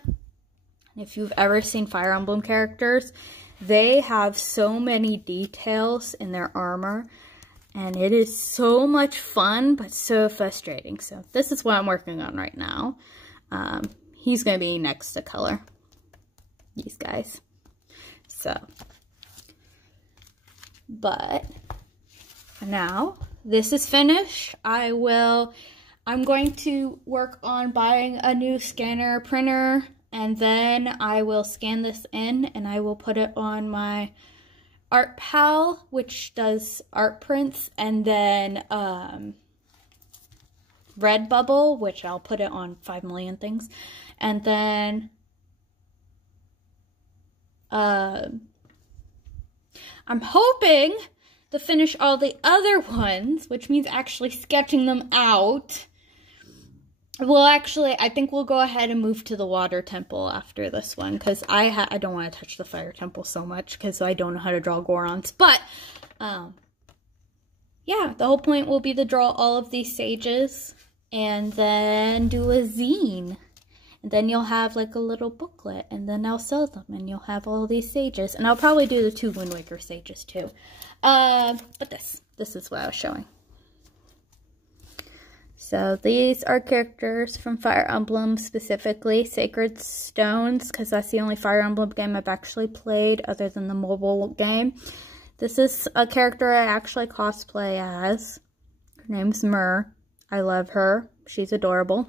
If you've ever seen Fire Emblem characters, they have so many details in their armor, and it is so much fun, but so frustrating. So this is what I'm working on right now. He's going to be next to color. These guys. So, but for now, this is finished. I'm going to work on buying a new scanner printer, and then I will scan this in and I will put it on my ArtPal, which does art prints, and then Redbubble, which I'll put it on 5 million things, and then I'm hoping to finish all the other ones, which means actually sketching them out. Well, actually, I think we'll go ahead and move to the water temple after this one, because I don't want to touch the fire temple so much, because I don't know how to draw Gorons. But, yeah, the whole point will be to draw all of these sages, and then do a zine. And then you'll have like a little booklet, and then I'll sell them, and you'll have all these sages. And I'll probably do the 2 Wind Waker sages too. But this is what I was showing. So these are characters from Fire Emblem, specifically Sacred Stones, because that's the only Fire Emblem game I've actually played other than the mobile game. This is a character I actually cosplay as. Her name's Myrrh. I love her. She's adorable.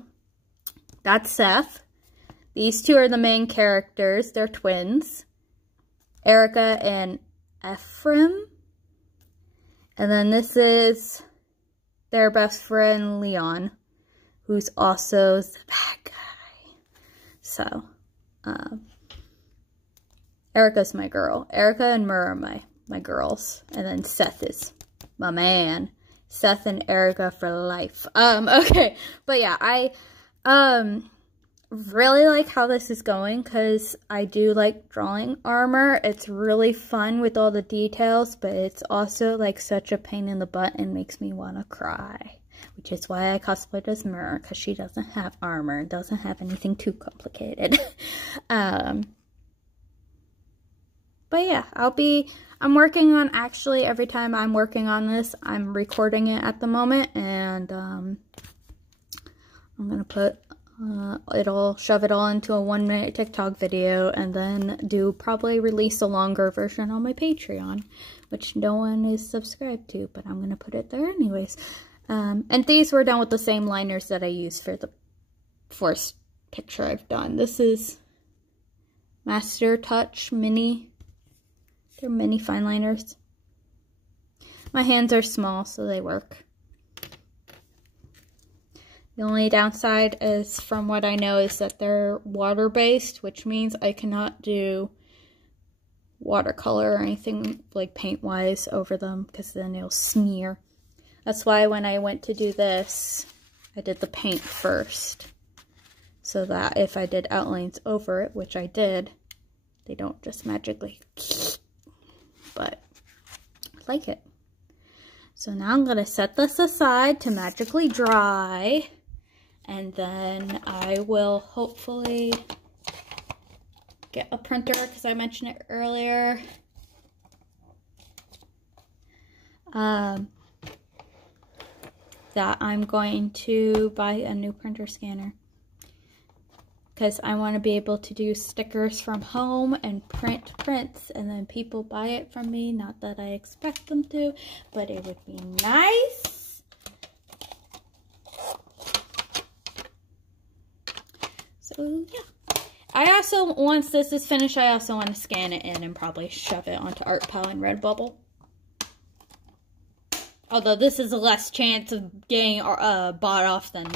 That's Seth. These 2 are the main characters. They're twins. Erica and Ephraim. And then this is their best friend, Leon, who's also the bad guy. So, Erica's my girl. Erica and Myrrh are my girls. And then Seth is my man. Seth and Erica for life. Okay. But yeah, I, really like how this is going, because I do like drawing armor. It's really fun with all the details, but it's also like such a pain in the butt and makes me want to cry, which is why I cosplayed as Myrrh, because she doesn't have armor, doesn't have anything too complicated. But yeah, I'm working on, actually every time I'm working on this, I'm recording it at the moment, and I'm gonna put shove it all into a 1-minute TikTok video, and then probably release a longer version on my Patreon, which no one is subscribed to, but I'm gonna put it there anyways. And these were done with the same liners that I used for the first picture I've done. This is Master Touch Mini. They're mini fine liners. My hands are small, so they work. The only downside is, from what I know, is that they're water-based, which means I cannot do watercolor or anything like paint-wise over them, because then it'll smear. That's why when I went to do this, I did the paint first, so that if I did outlines over it, which I did, they don't just magically, but I like it. So now I'm going to set this aside to magically dry. And then I will hopefully get a printer, because I mentioned it earlier. That I'm going to buy a new printer scanner, because I want to be able to do stickers from home and print prints, and then people buy it from me. Not that I expect them to, but it would be nice. So, yeah. I also, once this is finished, I also want to scan it in and probably shove it onto ArtPal and Redbubble. Although this is a less chance of getting bought off than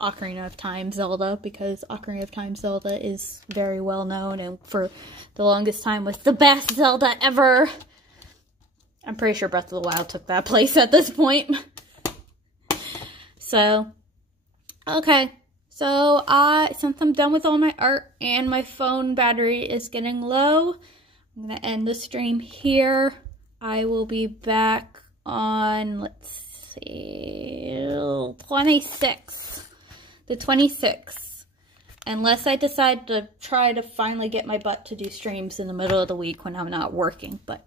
Ocarina of Time Zelda, because Ocarina of Time Zelda is very well known and for the longest time was the best Zelda ever. I'm pretty sure Breath of the Wild took that place at this point. So, okay. So, since I'm done with all my art and my phone battery is getting low, I'm going to end the stream here. I will be back on, let's see, 26th. the 26th. Unless I decide to try to finally get my butt to do streams in the middle of the week when I'm not working. But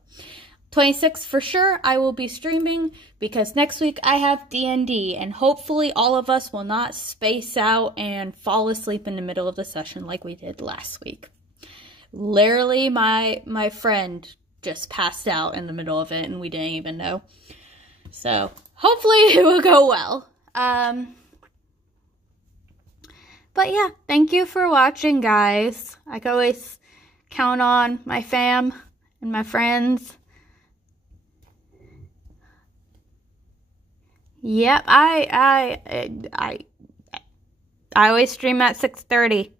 26th for sure, I will be streaming because next week I have D&D. And hopefully all of us will not space out and fall asleep in the middle of the session like we did last week. Literally, my friend just passed out in the middle of it and we didn't even know. So, hopefully it will go well. But yeah, thank you for watching, guys. I can always count on my fam and my friends. Yep, I always stream at 6:30.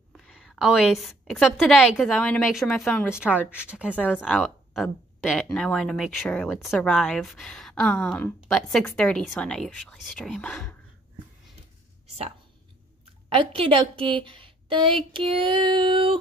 Always. Except today, because I wanted to make sure my phone was charged, because I was out a bit, and I wanted to make sure it would survive. But 6:30 is when I usually stream. So, okie dokie. Thank you